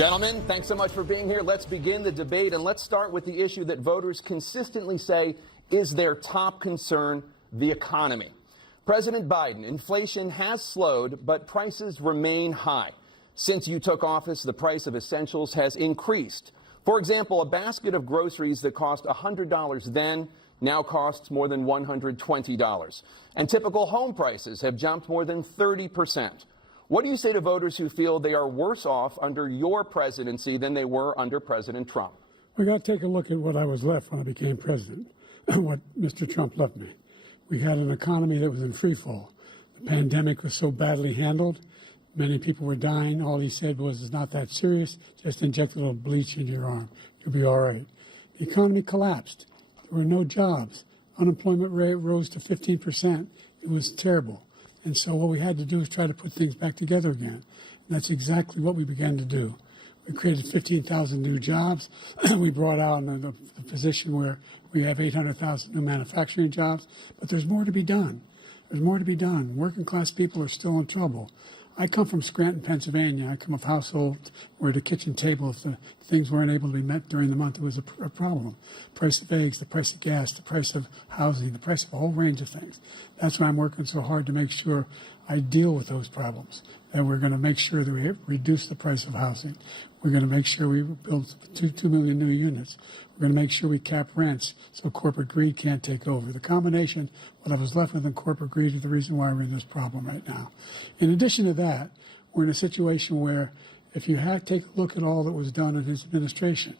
Gentlemen, thanks so much for being here. Let's begin the debate, and let's start with the issue that voters consistently say is their top concern, the economy. President Biden, inflation has slowed, but prices remain high. Since you took office, the price of essentials has increased. For example, a basket of groceries that cost $100 then now costs more than $120. And typical home prices have jumped more than 30%. What do you say to voters who feel they are worse off under your presidency than they were under President Trump? We got to take a look at what I was left when I became president, what Mr. Trump left me. We had an economy that was in free fall. The pandemic was so badly handled. Many people were dying. All he said was, it's not that serious. Just inject a little bleach into your arm. You'll be all right. The economy collapsed. There were no jobs. Unemployment rate rose to 15%. It was terrible. And so what we had to do is try to put things back together again. And that's exactly what we began to do. We created 15,000 new jobs. We brought out the position where we have 800,000 new manufacturing jobs. But there's more to be done. There's more to be done. Working class people are still in trouble. I come from Scranton, Pennsylvania. I come of households where the kitchen table, if the things weren't able to be met during the month, it was a problem. The price of eggs, the price of gas, the price of housing, the price of a whole range of things. That's why I'm working so hard to make sure I deal with those problems. And we're going to make sure that we reduce the price of housing. We're going to make sure we build 2 million new units. We're going to make sure we cap rents so corporate greed can't take over. The combination, what I was left with in corporate greed, is the reason why we're in this problem right now. In addition to that, we're in a situation where if you take a look at all that was done in his administration,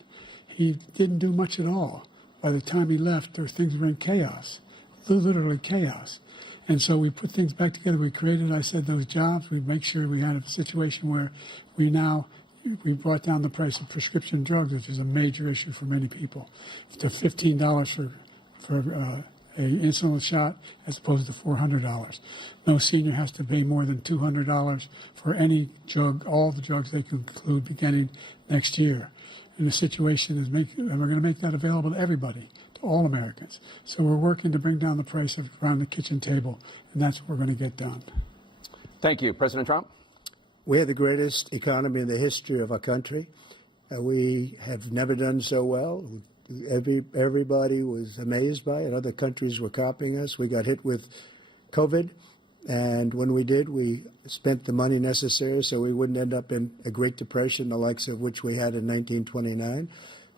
he didn't do much at all. By the time he left, things were in chaos, literally chaos. And so we put things back together. We created, I said, those jobs. We make sure we had a situation where we brought down the price of prescription drugs, which is a major issue for many people, to $15 for an insulin shot as opposed to $400. No senior has to pay more than $200 for any drug, all the drugs they can include beginning next year. And the situation is and we're going to make that available to everybody, to all Americans. So we're working to bring down the price around the kitchen table, and that's what we're going to get done. Thank you. President Trump? We have the greatest economy in the history of our country. We have never done so well. Everybody was amazed by it. Other countries were copying us. We got hit with COVID, and when we did, we spent the money necessary so we wouldn't end up in a Great Depression, the likes of which we had in 1929.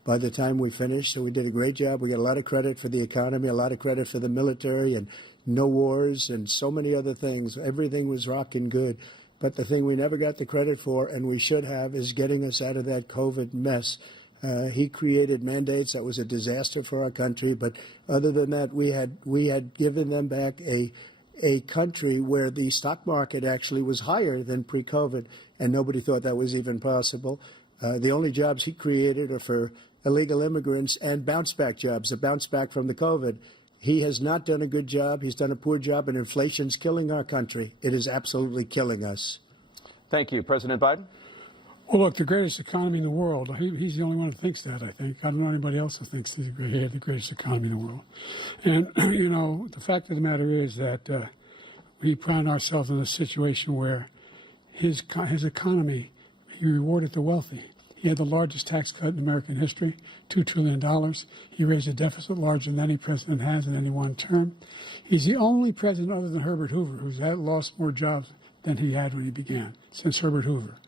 By the time we finished, so we did a great job. We got a lot of credit for the economy, a lot of credit for the military, and no wars, and so many other things. Everything was rocking good. But the thing we never got the credit for, and we should have, is getting us out of that COVID mess. He created mandates that was a disaster for our country. But other than that, we had given them back a country where the stock market actually was higher than pre-COVID, and nobody thought that was even possible. The only jobs he created are for illegal immigrants and bounce-back jobs, a bounce-back from the COVID. He has not done a good job. He's done a poor job, and inflation's killing our country. It is absolutely killing us. Thank you. President Biden? Well, look, the greatest economy in the world, he's the only one who thinks that, I think. I don't know anybody else who thinks he had the greatest economy in the world. And, you know, the fact of the matter is that we found ourselves in a situation where his economy, he rewarded the wealthy. He had the largest tax cut in American history, $2 trillion. He raised a deficit larger than any president has in any one term. He's the only president other than Herbert Hoover who's lost more jobs than he had when he began, since Herbert Hoover.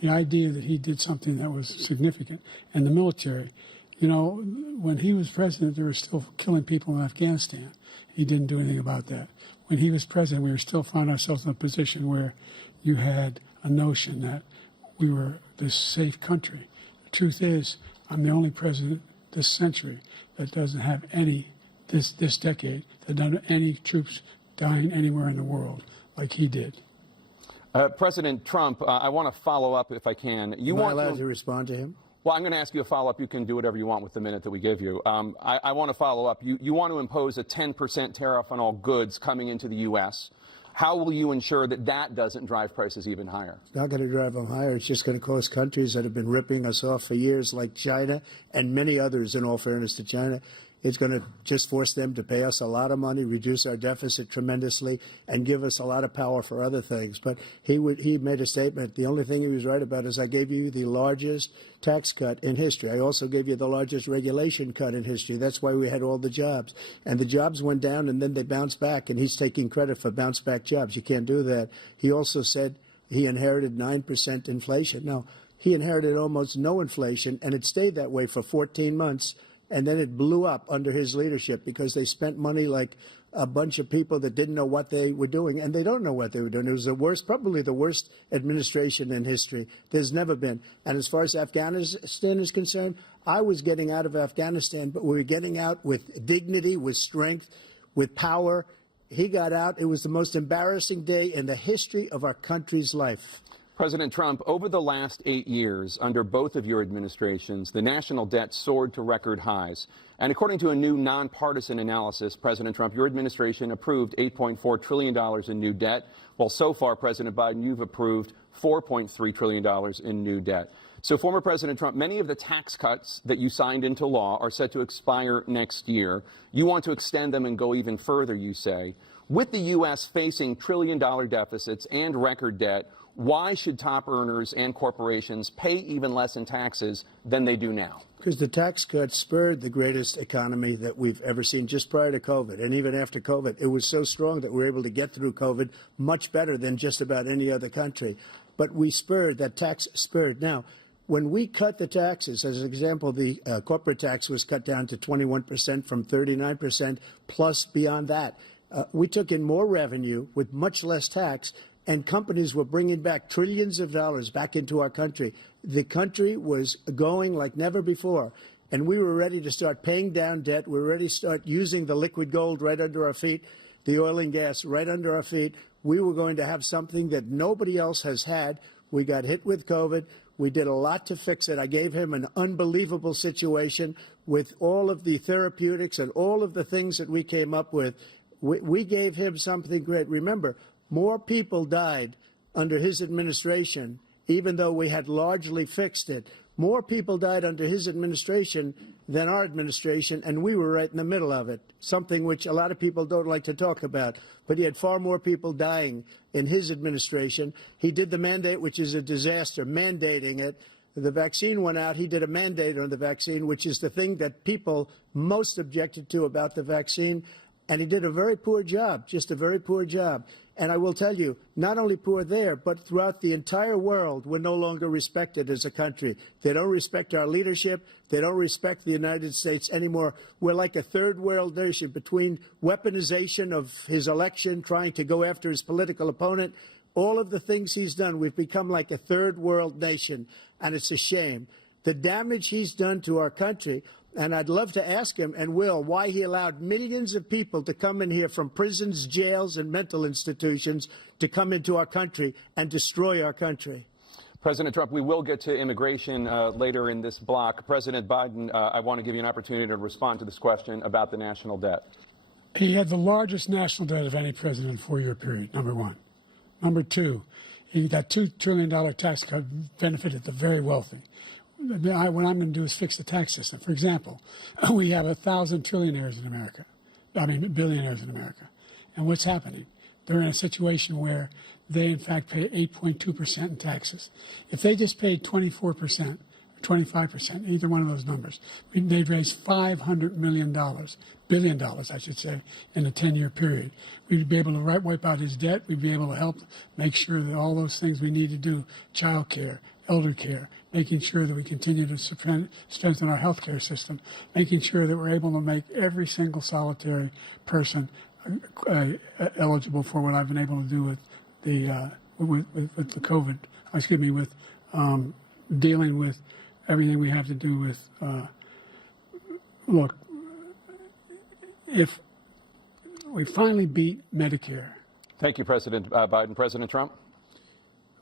The idea that he did something that was significant. And the military, you know, when he was president, they were still killing people in Afghanistan. He didn't do anything about that. When he was president, we were still finding ourselves in a position where you had a notion that we were this safe country. The truth is, I'm the only president this century that doesn't have this decade, that doesn't have any troops dying anywhere in the world like he did. President Trump, I want to follow up if I can. Am I allowed to respond to him? Well, I'm going to ask you a follow-up. You can do whatever you want with the minute that we give you. I want to follow up. You want to impose a 10% tariff on all goods coming into the U.S. How will you ensure that that doesn't drive prices even higher? It's not going to drive them higher. It's just going to cause countries that have been ripping us off for years, like China and many others, in all fairness to China, It's going to just force them to pay us a lot of money, reduce our deficit tremendously, and give us a lot of power for other things. But he made a statement. The only thing he was right about is I gave you the largest tax cut in history. I also gave you the largest regulation cut in history. That's why we had all the jobs. And the jobs went down, and then they bounced back, and he's taking credit for bounce-back jobs. You can't do that. He also said he inherited 9% inflation. Now, he inherited almost no inflation, and it stayed that way for 14 months. And then it blew up under his leadership because they spent money like a bunch of people that didn't know what they were doing, and they don't know what they were doing. It was the worst, probably the worst administration in history. There's never been. And as far as Afghanistan is concerned, I was getting out of Afghanistan, but we were getting out with dignity, with strength, with power. He got out. It was the most embarrassing day in the history of our country's life. President Trump, over the last 8 years, under both of your administrations, the national debt soared to record highs. And according to a new nonpartisan analysis, President Trump, your administration approved $8.4 trillion in new debt, while so far, President Biden, you've approved $4.3 trillion in new debt. So, former President Trump, many of the tax cuts that you signed into law are set to expire next year. You want to extend them and go even further, you say. With the U.S. facing trillion-dollar deficits and record debt, why should top earners and corporations pay even less in taxes than they do now? Because the tax cuts spurred the greatest economy that we've ever seen just prior to COVID. And even after COVID, it was so strong that we were able to get through COVID much better than just about any other country. But we spurred, that tax spurred. Now, when we cut the taxes, as an example, the corporate tax was cut down to 21% from 39%, plus beyond that. We took in more revenue with much less tax, and companies were bringing back trillions of dollars back into our country. The country was going like never before, and we were ready to start paying down debt. We were ready to start using the liquid gold right under our feet, the oil and gas right under our feet. We were going to have something that nobody else has had. We got hit with COVID. We did a lot to fix it. I gave him an unbelievable situation with all of the therapeutics and all of the things that we came up with. We gave him something great. Remember, more people died under his administration, even though we had largely fixed it. More people died under his administration than our administration, and we were right in the middle of it, something which a lot of people don't like to talk about. But he had far more people dying in his administration. He did the mandate, which is a disaster, mandating it. The vaccine went out. He did a mandate on the vaccine, which is the thing that people most objected to about the vaccine. And he did a very poor job, just a very poor job. And I will tell you, not only poor there, but throughout the entire world, we're no longer respected as a country. They don't respect our leadership. They don't respect the United States anymore. We're like a third world nation between weaponization of his election, trying to go after his political opponent, all of the things he's done. We've become like a third world nation, and it's a shame. The damage he's done to our country. And I'd love to ask him, and will, why he allowed millions of people to come in here from prisons, jails, and mental institutions to come into our country and destroy our country. President Trump, we will get to immigration later in this block. President Biden, I want to give you an opportunity to respond to this question about the national debt. He had the largest national debt of any president in a four-year period, number one. Number two, that $2 trillion tax cut benefited the very wealthy. What I'm going to do is fix the tax system. For example, we have 1,000 trillionaires in America, billionaires in America. And what's happening? They're in a situation where they, in fact, pay 8.2% in taxes. If they just paid 24%, 25%, either one of those numbers, they'd raise $500 billion, I should say, in a 10-year period. We'd be able to wipe out his debt. We'd be able to help make sure that all those things we need to do, child care, elder care, making sure that we continue to strengthen our health care system, making sure that we're able to make every single solitary person eligible for what I've been able to do with the with the COVID, with dealing with everything we have to do with. Look, if we finally beat Medicare. Thank you, President Biden. President Trump?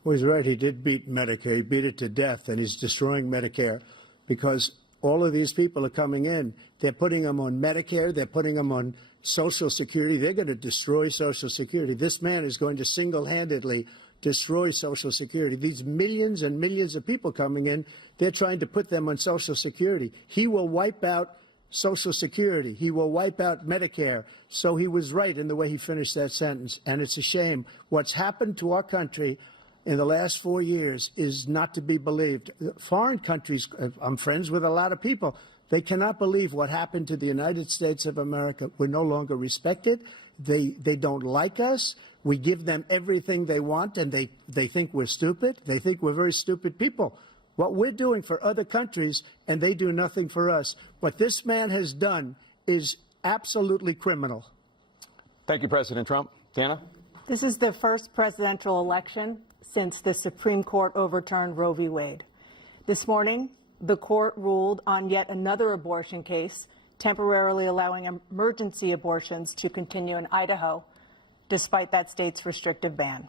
Well, he's right. He did beat Medicare. He beat it to death, and he's destroying Medicare because all of these people are coming in. They're putting them on Medicare. They're putting them on Social Security. They're going to destroy Social Security. This man is going to single-handedly destroy Social Security. These millions and millions of people coming in, they're trying to put them on Social Security. He will wipe out Social Security. He will wipe out Medicare. So he was right in the way he finished that sentence. And it's a shame. What's happened to our country in the last 4 years is not to be believed. Foreign countries, I'm friends with a lot of people, they cannot believe what happened to the United States of America. We're no longer respected. They don't like us. We give them everything they want, and they think we're stupid. They think we're very stupid people. What we're doing for other countries, and they do nothing for us. What this man has done is absolutely criminal. Thank you, President Trump. Dana? This is the first presidential election since the Supreme Court overturned Roe v. Wade. This morning, the court ruled on yet another abortion case, temporarily allowing emergency abortions to continue in Idaho, despite that state's restrictive ban.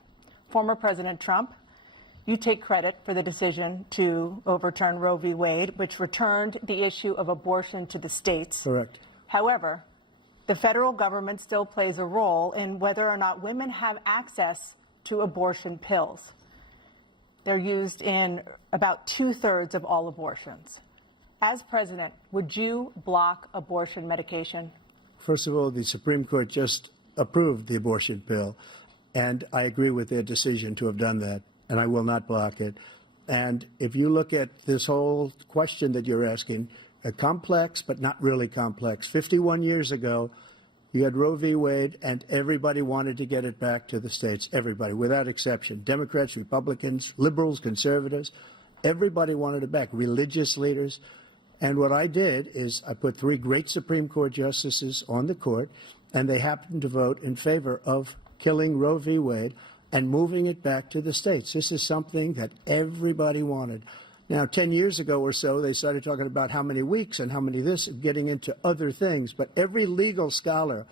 Former President Trump, you take credit for the decision to overturn Roe v. Wade, which returned the issue of abortion to the states. Correct. However, the federal government still plays a role in whether or not women have access to abortion pills. They're used in about 2/3 of all abortions. As president, would you block abortion medication? First of all, the Supreme Court just approved the abortion pill, and I agree with their decision to have done that, and I will not block it. And if you look at this whole question that you're asking, complex but not really complex. 51 years ago, you had Roe v. Wade, and everybody wanted to get it back to the states. Everybody, without exception. Democrats, Republicans, liberals, conservatives. Everybody wanted it back. Religious leaders. And what I did is I put 3 great Supreme Court justices on the court, and they happened to vote in favor of killing Roe v. Wade and moving it back to the states. This is something that everybody wanted. Now, 10 years ago or so, they started talking about how many weeks and how many this, getting into other things. But every legal scholar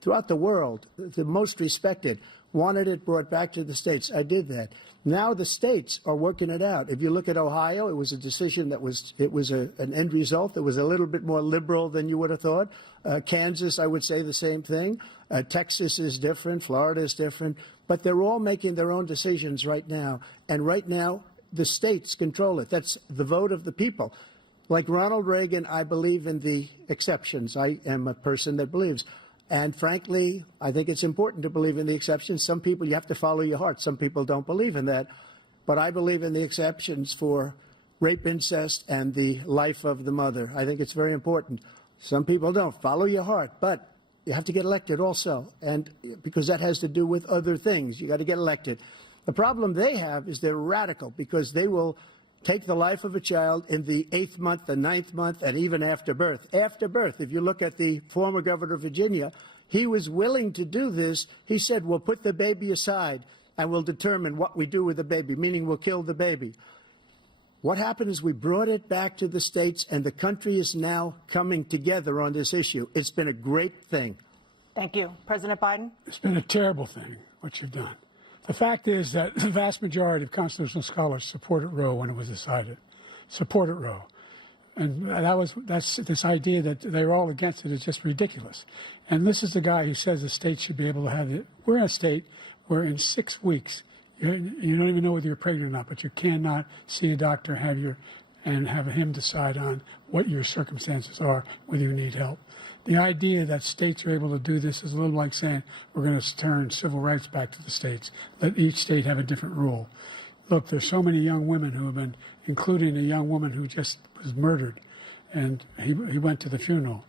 throughout the world, the most respected, wanted it brought back to the states. I did that. Now the states are working it out. If you look at Ohio, it was a decision that was an end result that was a little bit more liberal than you would have thought. Kansas, I would say the same thing. Texas is different. Florida is different. But they're all making their own decisions right now. And right now, the states control it. That's the vote of the people. Like Ronald Reagan, I believe in the exceptions. I am a person that believes. And frankly, I think it's important to believe in the exceptions. Some people, you have to follow your heart. Some people don't believe in that. But I believe in the exceptions for rape, incest, and the life of the mother. I think it's very important. Some people don't. Follow your heart. But you have to get elected also. And because that has to do with other things. You got to get elected. The problem they have is they're radical because they will take the life of a child in the 8th month, the 9th month, and even after birth. After birth, if you look at the former governor of Virginia, he was willing to do this. He said, we'll put the baby aside and we'll determine what we do with the baby, meaning we'll kill the baby. What happened is we brought it back to the states, and the country is now coming together on this issue. It's been a great thing. Thank you. President Biden? It's been a terrible thing, what you've done. The fact is that the vast majority of constitutional scholars supported Roe when it was decided, supported Roe. And that's this idea that they're all against it is just ridiculous. And this is the guy who says the states should be able to have it. We're in a state where in 6 weeks, you don't even know whether you're pregnant or not, but you cannot see a doctor and have him decide on what your circumstances are, whether you need help. The idea that states are able to do this is a little like saying we're going to turn civil rights back to the states, let each state have a different rule. Look, there's so many young women who have been, including a young woman who just was murdered, and he went to the funeral.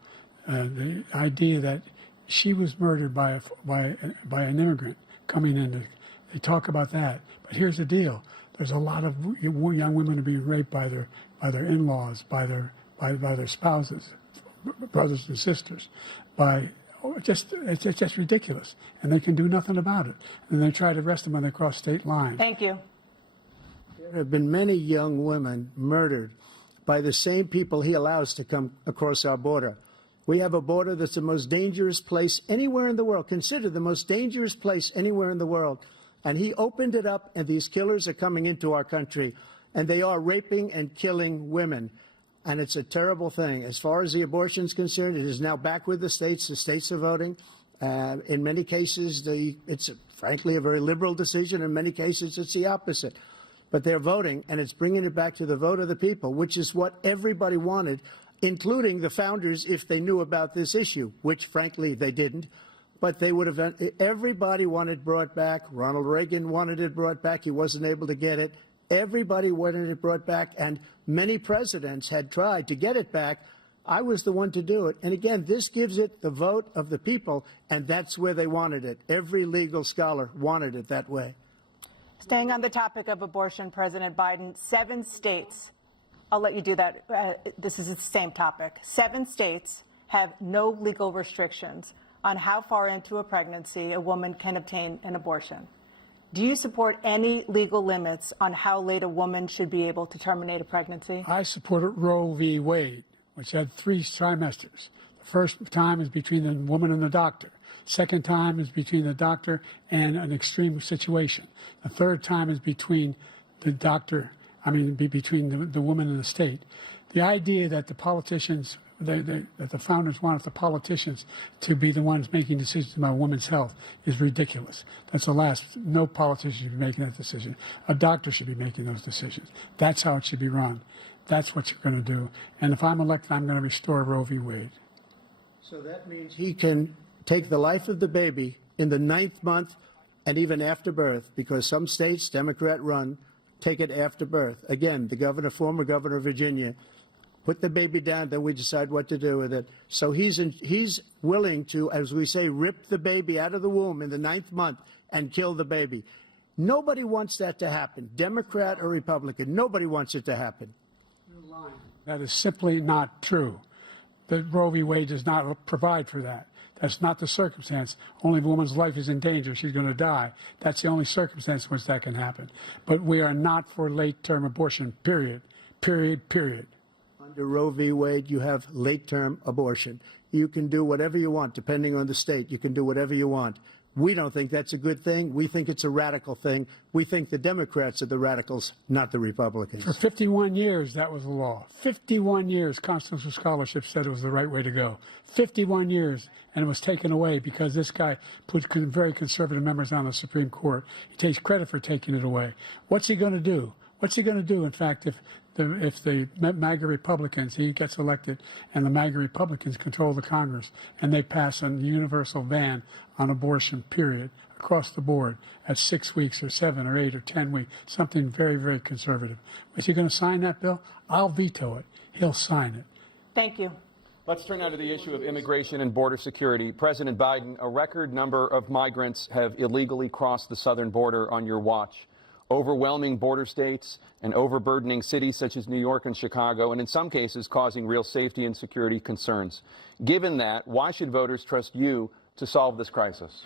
The idea that she was murdered by an immigrant coming in, they talk about that. But here's the deal: there's a lot of young women are being raped by their in-laws, by their spouses, brothers and sisters, it's just ridiculous, and they can do nothing about it. And they try to arrest them when they cross state lines. Thank you. There have been many young women murdered by the same people he allows to come across our border. We have a border that's the most dangerous place anywhere in the world, considered the most dangerous place anywhere in the world. And he opened it up, and these killers are coming into our country, and they are raping and killing women. And it's a terrible thing. As far as the abortion is concerned, it is now back with the states. The states are voting. In many cases, it's frankly a very liberal decision. In many cases, it's the opposite. But they're voting, and it's bringing it back to the vote of the people, which is what everybody wanted. including the founders if they knew about this issue, which frankly they didn't. But they would have, everybody wanted it brought back. Ronald Reagan wanted it brought back. He wasn't able to get it. Everybody wanted it brought back, and many presidents had tried to get it back. I was the one to do it. And again, this gives it the vote of the people, and that's where they wanted it. Every legal scholar wanted it that way. Staying on the topic of abortion, President Biden, 7 states, I'll let you do that. This is the same topic. 7 states have no legal restrictions on how far into a pregnancy a woman can obtain an abortion. Do you support any legal limits on how late a woman should be able to terminate a pregnancy? I supported Roe v. Wade, which had 3 trimesters. The first time is between the woman and the doctor. Second time is between the doctor and an extreme situation. The third time is between the doctor, between the woman and the state. The idea that the politicians, that the founders wanted the politicians to be the ones making decisions about women's health is ridiculous. That's the last. No politician should be making that decision. A doctor should be making those decisions. That's how it should be run. That's what you're going to do. And if I'm elected, I'm going to restore Roe v. Wade. So that means he can take the life of the baby in the 9th month and even after birth, because some states, Democrat run, take it after birth. Again, the former governor of Virginia, put the baby down, then we decide what to do with it. So he's willing to, as we say, rip the baby out of the womb in the 9th month and kill the baby. Nobody wants that to happen, Democrat or Republican. Nobody wants it to happen. You're lying. That is simply not true. The Roe v. Wade does not provide for that. That's not the circumstance. Only if a woman's life is in danger, she's going to die. That's the only circumstance in which that can happen. But we are not for late-term abortion, period. Period, period. Under Roe v. Wade, you have late-term abortion. You can do whatever you want, depending on the state. You can do whatever you want. We don't think that's a good thing. We think it's a radical thing. We think the Democrats are the radicals, not the Republicans. For 51 years, that was the law. 51 years, constitutional scholarship said it was the right way to go. 51 years, and it was taken away because this guy put very conservative members on the Supreme Court. He takes credit for taking it away. What's he going to do? What's he going to do, in fact, if the MAGA Republicans, he gets elected, and the MAGA Republicans control the Congress, and they pass a universal ban on abortion, period, across the board at 6 weeks or 7 or 8 or 10 weeks, something very, very conservative. Is he going to sign that bill? I'll veto it. He'll sign it. Thank you. Let's turn now to the issue of immigration and border security. President Biden, a record number of migrants have illegally crossed the southern border on your watch. Overwhelming border states and overburdening cities such as New York and Chicago, and in some cases causing real safety and security concerns. Given that, why should voters trust you to solve this crisis?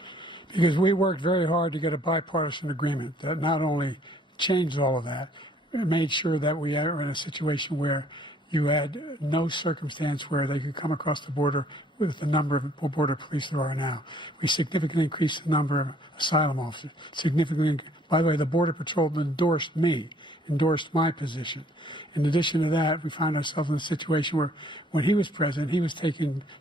Because we worked very hard to get a bipartisan agreement that not only changed all of that, it made sure that we are in a situation where you had no circumstance where they could come across the border with the number of border police there are now. We significantly increased the number of asylum officers. By the way, the Border Patrol endorsed my position. In addition to that, we found ourselves in a situation where when he was president, he was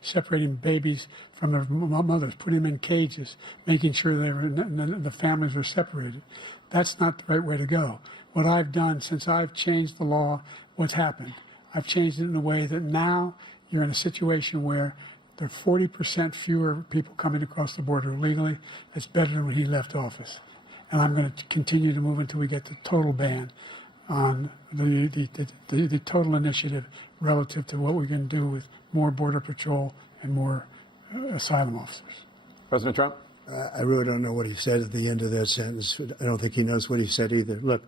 separating babies from their mothers, putting them in cages, making sure the families were separated. That's not the right way to go. What I've done since I've changed the law, what's happened? I've changed it in a way that now you're in a situation where there are 40% fewer people coming across the border illegally. That's better than when he left office. And I'm going to continue to move until we get the total ban on the total initiative relative to what we can do with more Border Patrol and more asylum officers. President Trump? I really don't know what he said at the end of that sentence. I don't think he knows what he said either. Look,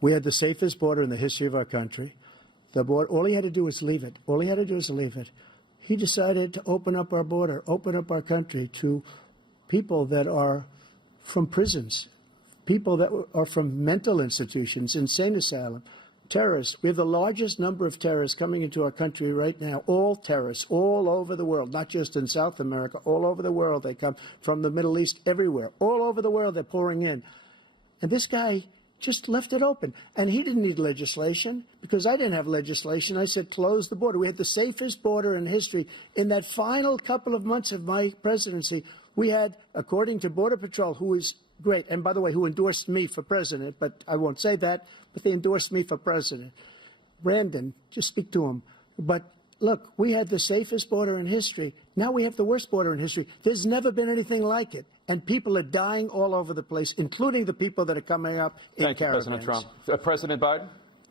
we had the safest border in the history of our country. The border, all he had to do was leave it. All he had to do was leave it. He decided to open up our border, open up our country to people that are from prisons, people that are from mental institutions, insane asylum, terrorists. We have the largest number of terrorists coming into our country right now, all terrorists, all over the world, not just in South America, all over the world. They come from the Middle East, everywhere. All over the world, they're pouring in. And this guy just left it open. And he didn't need legislation because I didn't have legislation. I said, close the border. We had the safest border in history. In that final couple of months of my presidency, we had, according to Border Patrol, who is great, and by the way, who endorsed me for president, but I won't say that, but they endorsed me for president. Brandon, just speak to him. But look, we had the safest border in history. Now we have the worst border in history. There's never been anything like it. And people are dying all over the place, including the people that are coming up in Thank you, caravans. President Trump. President Biden?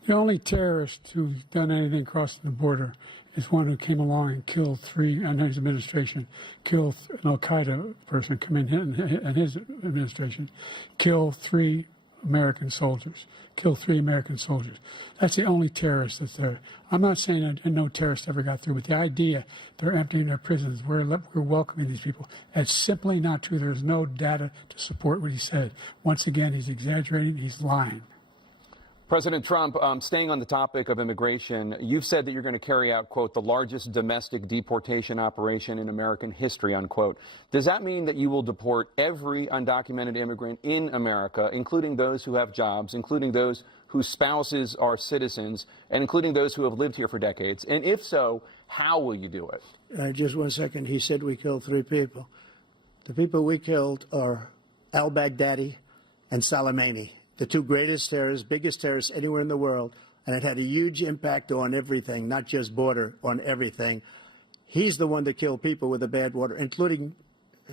The only terrorist who's done anything crossing the border is one who came along and killed three, under his administration, killed an Al-Qaeda person come in his administration, killed three American soldiers. That's the only terrorist that's there. I'm not saying that no terrorist ever got through, but the idea they're emptying their prisons, we're welcoming these people, that's simply not true. There's no data to support what he said. Once again, he's exaggerating, he's lying. President Trump, staying on the topic of immigration, you've said that you're going to carry out, quote, the largest domestic deportation operation in American history, unquote. Does that mean that you will deport every undocumented immigrant in America, including those who have jobs, including those whose spouses are citizens, and including those who have lived here for decades? And if so, how will you do it? Just 1 second. He said we killed 3 people. The people we killed are al-Baghdadi and Soleimani, the 2 greatest terrorists, biggest terrorists anywhere in the world. And it had a huge impact on everything, not just border, on everything. He's the one that killed people with the bad water, including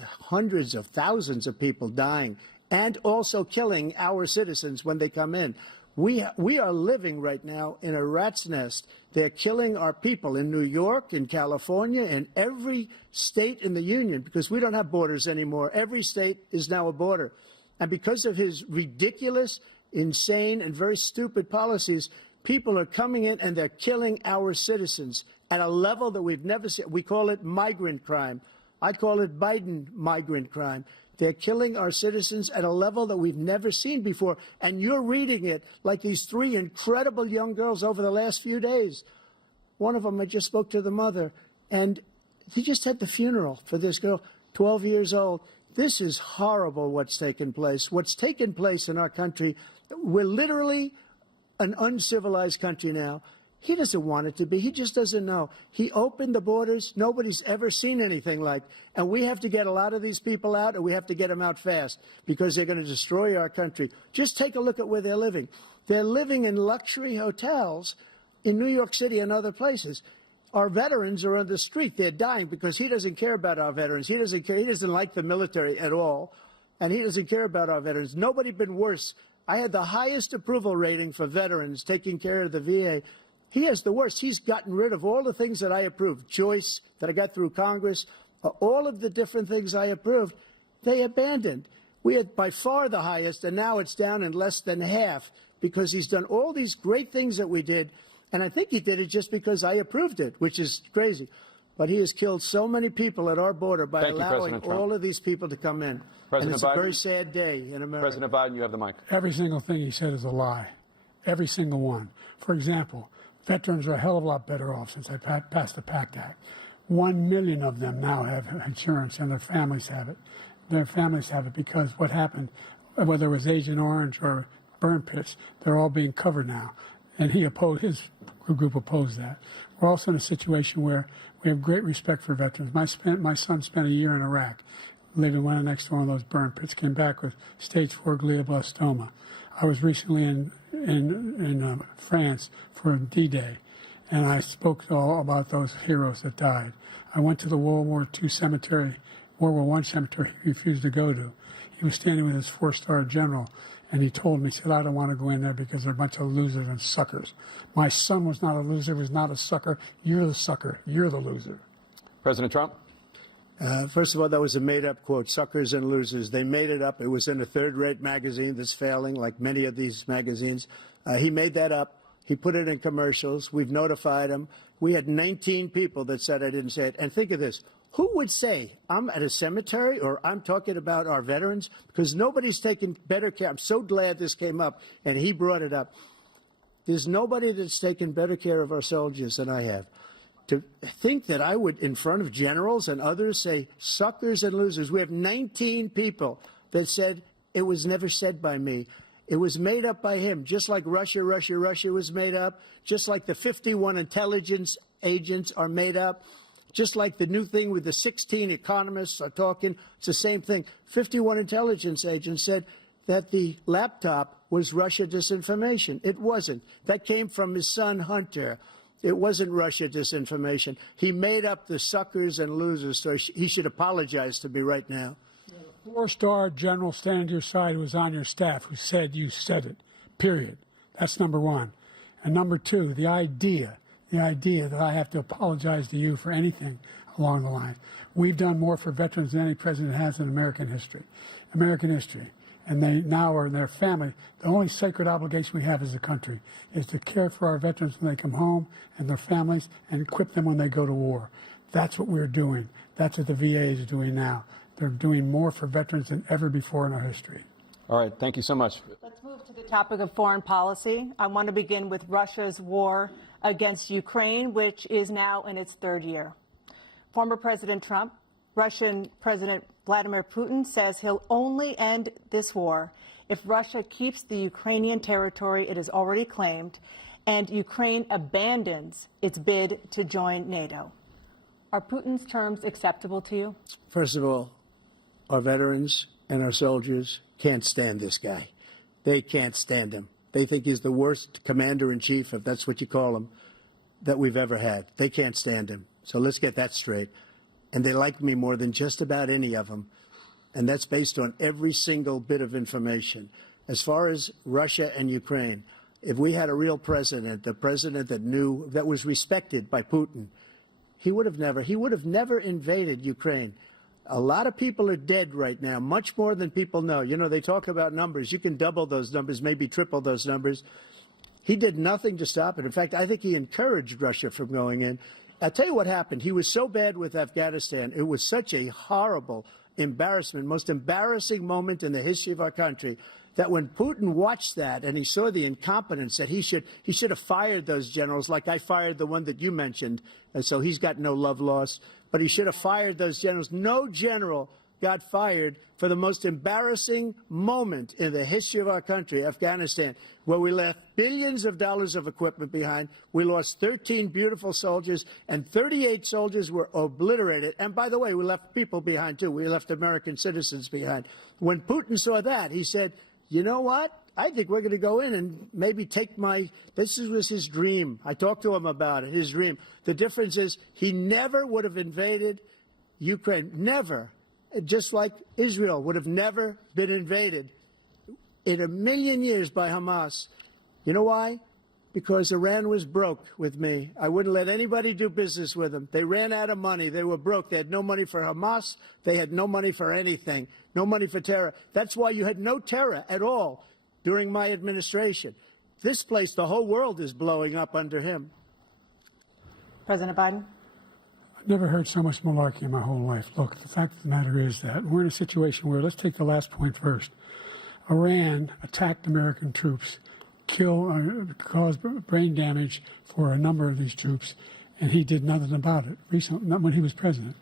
hundreds of thousands of people dying, and also killing our citizens when they come in. We are living right now in a rat's nest. They're killing our people in New York, in California, in every state in the union, because we don't have borders anymore. Every state is now a border. And because of his ridiculous, insane, and very stupid policies, people are coming in and they're killing our citizens at a level that we've never seen. We call it migrant crime. I call it Biden migrant crime. They're killing our citizens at a level that we've never seen before. And you're reading it like these 3 incredible young girls over the last few days. One of them, I just spoke to the mother, and he just had the funeral for this girl, 12 years old. This is horrible what's taken place. What's taken place in our country, we're literally an uncivilized country now. He doesn't want it to be. He just doesn't know. He opened the borders. Nobody's ever seen anything like. And we have to get a lot of these people out, and we have to get them out fast because they're going to destroy our country. Just take a look at where they're living. They're living in luxury hotels in New York City and other places. Our veterans are on the street. They're dying because he doesn't care about our veterans. He doesn't care. He doesn't like the military at all, and he doesn't care about our veterans. Nobody been worse. I had the highest approval rating for veterans taking care of the VA. He has the worst. He's gotten rid of all the things that I approved, choice that I got through Congress, all of the different things I approved, they abandoned. We had by far the highest, and now it's down in less than half because he's done all these great things that we did. And I think he did it just because I approved it, which is crazy. But he has killed so many people at our border by allowing all of these people to come in. And it's a very sad day in America. President Biden, you have the mic. Every single thing he said is a lie. Every single one. For example, veterans are a hell of a lot better off since I passed the PACT Act. 1 million of them now have insurance, and their families have it. Their families have it because what happened, whether it was Agent Orange or burn pits, they're all being covered now. And his group opposed that. We're also in a situation where we have great respect for veterans. My son spent a year in Iraq, living right next to one of those burn pits, came back with stage 4 glioblastoma. I was recently in France for D-Day, and I spoke all about those heroes that died. I went to the World War II cemetery, World War I cemetery he refused to go to. He was standing with his 4-star general, and he told me, he said, I don't want to go in there because they're a bunch of losers and suckers. My son was not a loser, was not a sucker. You're the sucker. You're the loser. President Trump? First of all, that was a made-up quote, suckers and losers. They made it up. It was in a third-rate magazine that's failing, like many of these magazines. He made that up. He put it in commercials. We've notified him. We had 19 people that said I didn't say it. And think of this. Who would say I'm at a cemetery or I'm talking about our veterans? Because nobody's taken better care. I'm so glad this came up, and he brought it up. There's nobody that's taken better care of our soldiers than I have. To think that I would, in front of generals and others, say suckers and losers. We have 19 people that said it was never said by me. It was made up by him, just like Russia was made up, just like the 51 intelligence agents are made up. Just like the new thing with the 16 economists are talking, it's the same thing. 51 intelligence agents said that the laptop was Russia disinformation. It wasn't. That came from his son, Hunter. It wasn't Russia disinformation. He made up the suckers and losers, so he should apologize to me right now. Four-star general standing to your side who was on your staff who said you said it, period. That's number one. And number two, the idea that I have to apologize to you for anything along the line. We've done more for veterans than any president has in American history. And they now are in their family. The only sacred obligation we have as a country is to care for our veterans when they come home and their families and equip them when they go to war. That's what we're doing. That's what the VA is doing now. They're doing more for veterans than ever before in our history. All right, thank you so much. Let's move to the topic of foreign policy. I want to begin with Russia's war against Ukraine, which is now in its third year. Former President Trump, Russian President Vladimir Putin says he'll only end this war if Russia keeps the Ukrainian territory it has already claimed and Ukraine abandons its bid to join NATO. Are Putin's terms acceptable to you? First of all, our veterans and our soldiers can't stand this guy. They can't stand him. They think he's the worst commander-in-chief, if that's what you call him, that we've ever had. They can't stand him. So let's get that straight. And they like me more than just about any of them. And that's based on every single bit of information. As far as Russia and Ukraine, if we had a real president, the president that knew, that was respected by Putin, he would have never invaded Ukraine. A lot of people are dead right now, much more than people know. You know, they talk about numbers. You can double those numbers, maybe triple those numbers. He did nothing to stop it. In fact, I think he encouraged Russia from going in. I'll tell you what happened. He was so bad with Afghanistan. It was such a horrible embarrassment, most embarrassing moment in the history of our country, that when Putin watched that and he saw the incompetence, that he should have fired those generals, like I fired the one that you mentioned, and so he's got no love lost, but he should have fired those generals. No general got fired for the most embarrassing moment in the history of our country, Afghanistan, where we left billions of dollars of equipment behind. We lost 13 beautiful soldiers, and 38 soldiers were obliterated. And by the way, we left people behind, too. We left American citizens behind. When Putin saw that, he said, you know what? I think we're going to go in and maybe take this was his dream. I talked to him about it, his dream. The difference is he never would have invaded Ukraine, never. Just like Israel would have never been invaded in a million years by Hamas. You know why? Because Iran was broke with me. I wouldn't let anybody do business with them. They ran out of money. They were broke. They had no money for Hamas. They had no money for anything. No money for terror. That's why you had no terror at all during my administration. This place, the whole world is blowing up under him. President Biden? I've never heard so much malarkey in my whole life. Look, the fact of the matter is that we're in a situation where, let's take the last point first. Iran attacked American troops, caused brain damage for a number of these troops, and he did nothing about it. Recently, not when he was president.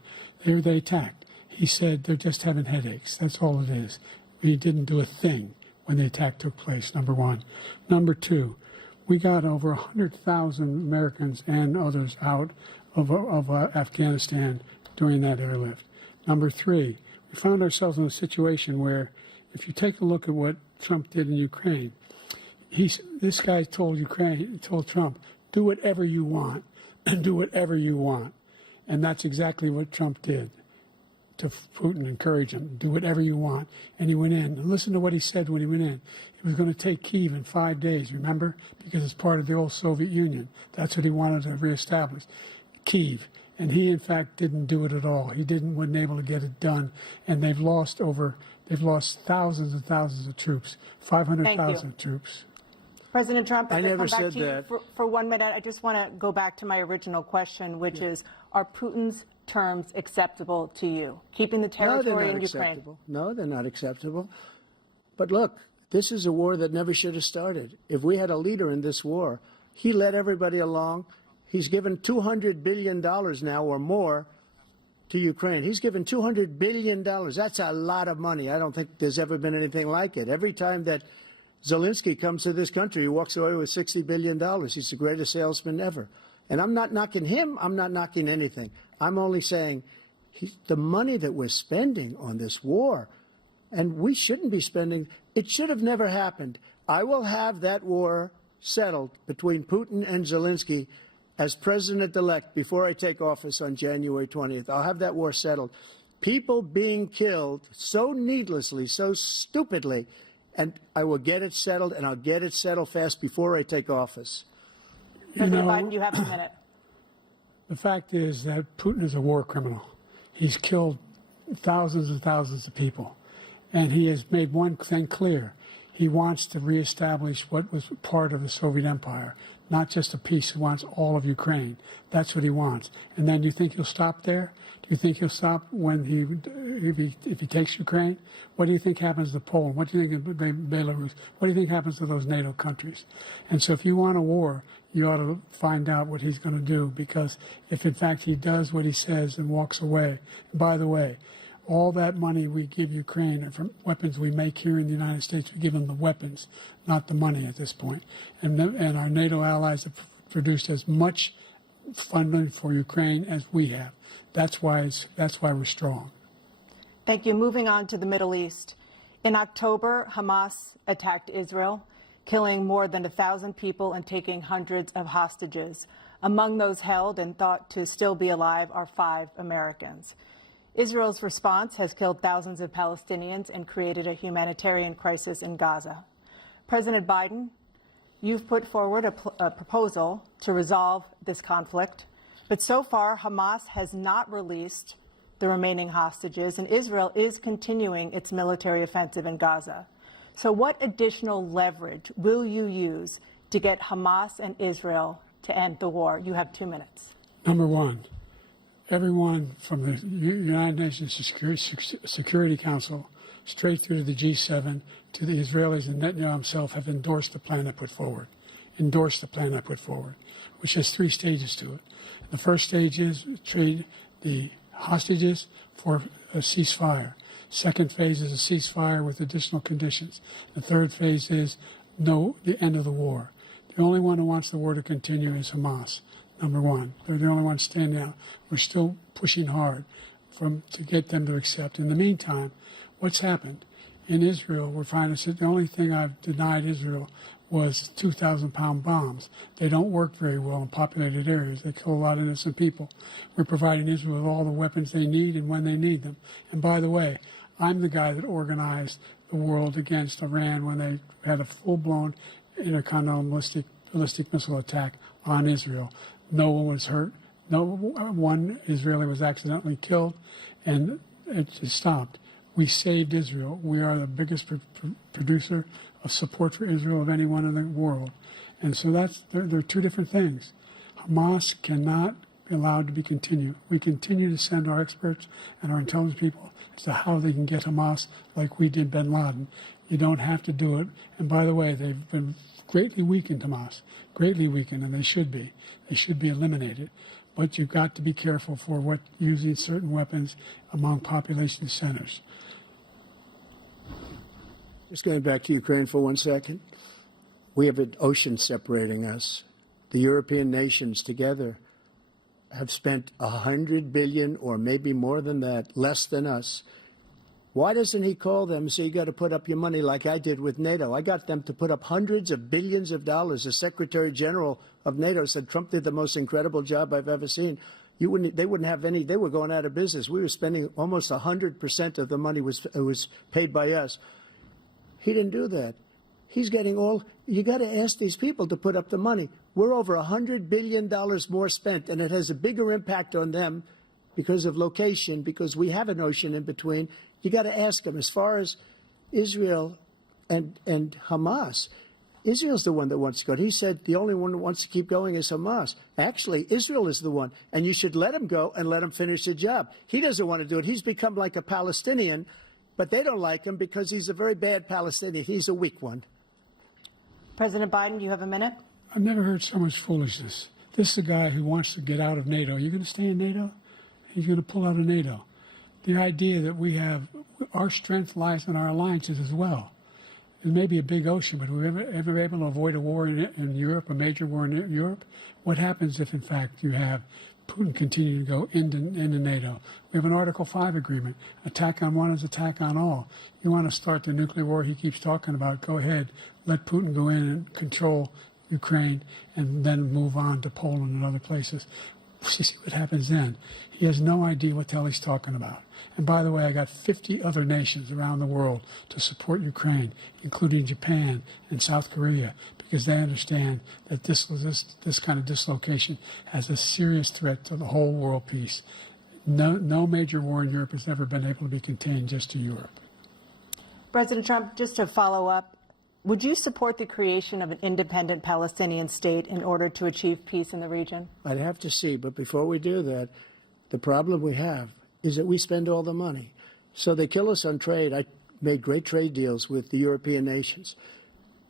They attacked. He said they're just having headaches. That's all it is. He didn't do a thing when the attack took place, number one. Number two, we got over 100,000 Americans and others out of Afghanistan during that airlift. Number three, we found ourselves in a situation where, if you take a look at what Trump did in Ukraine, this guy told Trump, do whatever you want, and do whatever you want. And that's exactly what Trump did to Putin, encourage him, do whatever you want. And he went in. And listen to what he said when he went in. He was going to take Kyiv in 5 days, remember? Because it's part of the old Soviet Union. That's what he wanted to reestablish. Kyiv, and he in fact didn't do it at all. He wasn't able to get it done, and they've lost thousands and thousands of troops, 500,000 troops. President Trump, I never come back said to you that. for 1 minute, I just want to go back to my original question, which is, are Putin's terms acceptable to you? Keeping the territory in Ukraine? Acceptable. No, they're not acceptable. But look, this is a war that never should have started. If we had a leader in this war, he led everybody along. He's given $200 billion now or more to Ukraine. He's given $200 billion. That's a lot of money. I don't think there's ever been anything like it. Every time that Zelensky comes to this country, he walks away with $60 billion. He's the greatest salesman ever. And I'm not knocking him. I'm not knocking anything. I'm only saying the money that we're spending on this war, and we shouldn't be spending, it should have never happened. I will have that war settled between Putin and Zelensky as president-elect, before I take office on January 20th, I'll have that war settled. People being killed so needlessly, so stupidly, and I will get it settled, and I'll get it settled fast before I take office. President Biden, you have a minute. The fact is that Putin is a war criminal. He's killed thousands and thousands of people. And he has made one thing clear. He wants to reestablish what was part of the Soviet Empire, not just a piece. He wants all of Ukraine. That's what he wants. And then do you think he'll stop there? Do you think he'll stop when if he takes Ukraine? What do you think happens to Poland? What do you think of Belarus? What do you think happens to those NATO countries? And so if you want a war, you ought to find out what he's going to do, because if in fact he does what he says and walks away, and by the way, all that money we give Ukraine are from weapons we make here in the United States. We give them the weapons, not the money at this point. And our NATO allies have produced as much funding for Ukraine as we have. That's why we're strong. Thank you. Moving on to the Middle East. In October, Hamas attacked Israel, killing more than 1,000 people and taking hundreds of hostages. Among those held and thought to still be alive are 5 Americans. Israel's response has killed thousands of Palestinians and created a humanitarian crisis in Gaza. President Biden, you've put forward a proposal to resolve this conflict, but so far Hamas has not released the remaining hostages, and Israel is continuing its military offensive in Gaza. So what additional leverage will you use to get Hamas and Israel to end the war? You have 2 minutes. Number one, everyone from the United Nations Security Council straight through to the G7 to the Israelis and Netanyahu himself have endorsed the plan I put forward, which has 3 stages to it. The first stage is trade the hostages for a ceasefire. Second phase is a ceasefire with additional conditions. The third phase is the end of the war. The only one who wants the war to continue is Hamas. Number one, they're the only ones standing out. We're still pushing hard to get them to accept. In the meantime, what's happened? In Israel, we're finding that the only thing I've denied Israel was 2,000-pound bombs. They don't work very well in populated areas. They kill a lot of innocent people. We're providing Israel with all the weapons they need and when they need them. And by the way, I'm the guy that organized the world against Iran when they had a full-blown intercontinental ballistic missile attack on Israel. No one was hurt. No one Israeli was accidentally killed, and it just stopped. We saved Israel. We are the biggest producer of support for Israel of anyone in the world. And so there are 2 different things. Hamas cannot be allowed to be continued. We continue to send our experts and our intelligence people as to how they can get Hamas like we did bin Laden. You don't have to do it. And by the way, they've been greatly weakened, Hamas, greatly weakened, and they should be. They should be eliminated. But you've got to be careful for using certain weapons among population centers. Just going back to Ukraine for 1 second. We have an ocean separating us. The European nations together have spent $100 billion, or maybe more than that, less than us. Why doesn't he call them and say, you got to put up your money like I did with NATO? I got them to put up hundreds of billions of dollars. The Secretary General of NATO said Trump did the most incredible job I've ever seen. They wouldn't have any. They were going out of business. We were spending almost 100% of the money was paid by us. He didn't do that. He's getting all. You got to ask these people to put up the money. We're over $100 billion more spent, and it has a bigger impact on them because of location, because we have an ocean in between. You got to ask them. As far as Israel and Hamas, Israel's the one that wants to go. He said the only one that wants to keep going is Hamas. Actually, Israel is the one, and you should let him go and let him finish the job. He doesn't want to do it. He's become like a Palestinian, but they don't like him because he's a very bad Palestinian. He's a weak one. President Biden, you have a minute. I've never heard so much foolishness. This is a guy who wants to get out of NATO. You're going to stay in NATO? He's going to pull out of NATO. The idea that we have, our strength lies in our alliances as well. It may be a big ocean, but were we ever able to avoid a war in Europe, a major war in Europe? What happens if, in fact, you have Putin continue to go into NATO? We have an Article 5 agreement. Attack on one is attack on all. You want to start the nuclear war he keeps talking about, go ahead. Let Putin go in and control Ukraine, and then move on to Poland and other places. See what happens then. He has no idea what the hell he's talking about. And by the way, I got 50 other nations around the world to support Ukraine, including Japan and South Korea, because they understand that this kind of dislocation has a serious threat to the whole world peace. No major war in Europe has ever been able to be contained just to Europe. President Trump, just to follow up, would you support the creation of an independent Palestinian state in order to achieve peace in the region? I'd have to see, but before we do that, the problem we have is that we spend all the money. So they kill us on trade. I made great trade deals with the European nations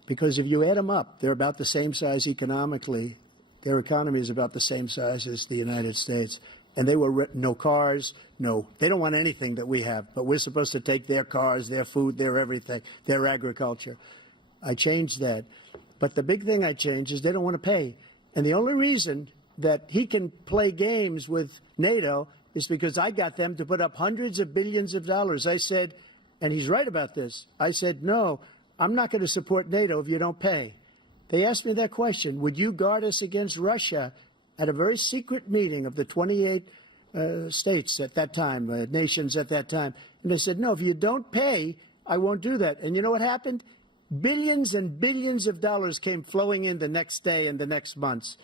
because if you add them up, they're about the same size economically. Their economy is about the same size as the United States. And they were no cars, they don't want anything that we have, but we're supposed to take their cars, their food, their everything, their agriculture. I changed that. But the big thing I changed is they don't want to pay. And the only reason that he can play games with NATO is because I got them to put up hundreds of billions of dollars. I said, and he's right about this, I said, no, I'm not going to support NATO if you don't pay. They asked me that question, would you guard us against Russia? At a very secret meeting of the 28 states at that time, nations at that time. And they said, no, if you don't pay, I won't do that. And you know what happened? Billions and billions of dollars came flowing in the next day and the next months.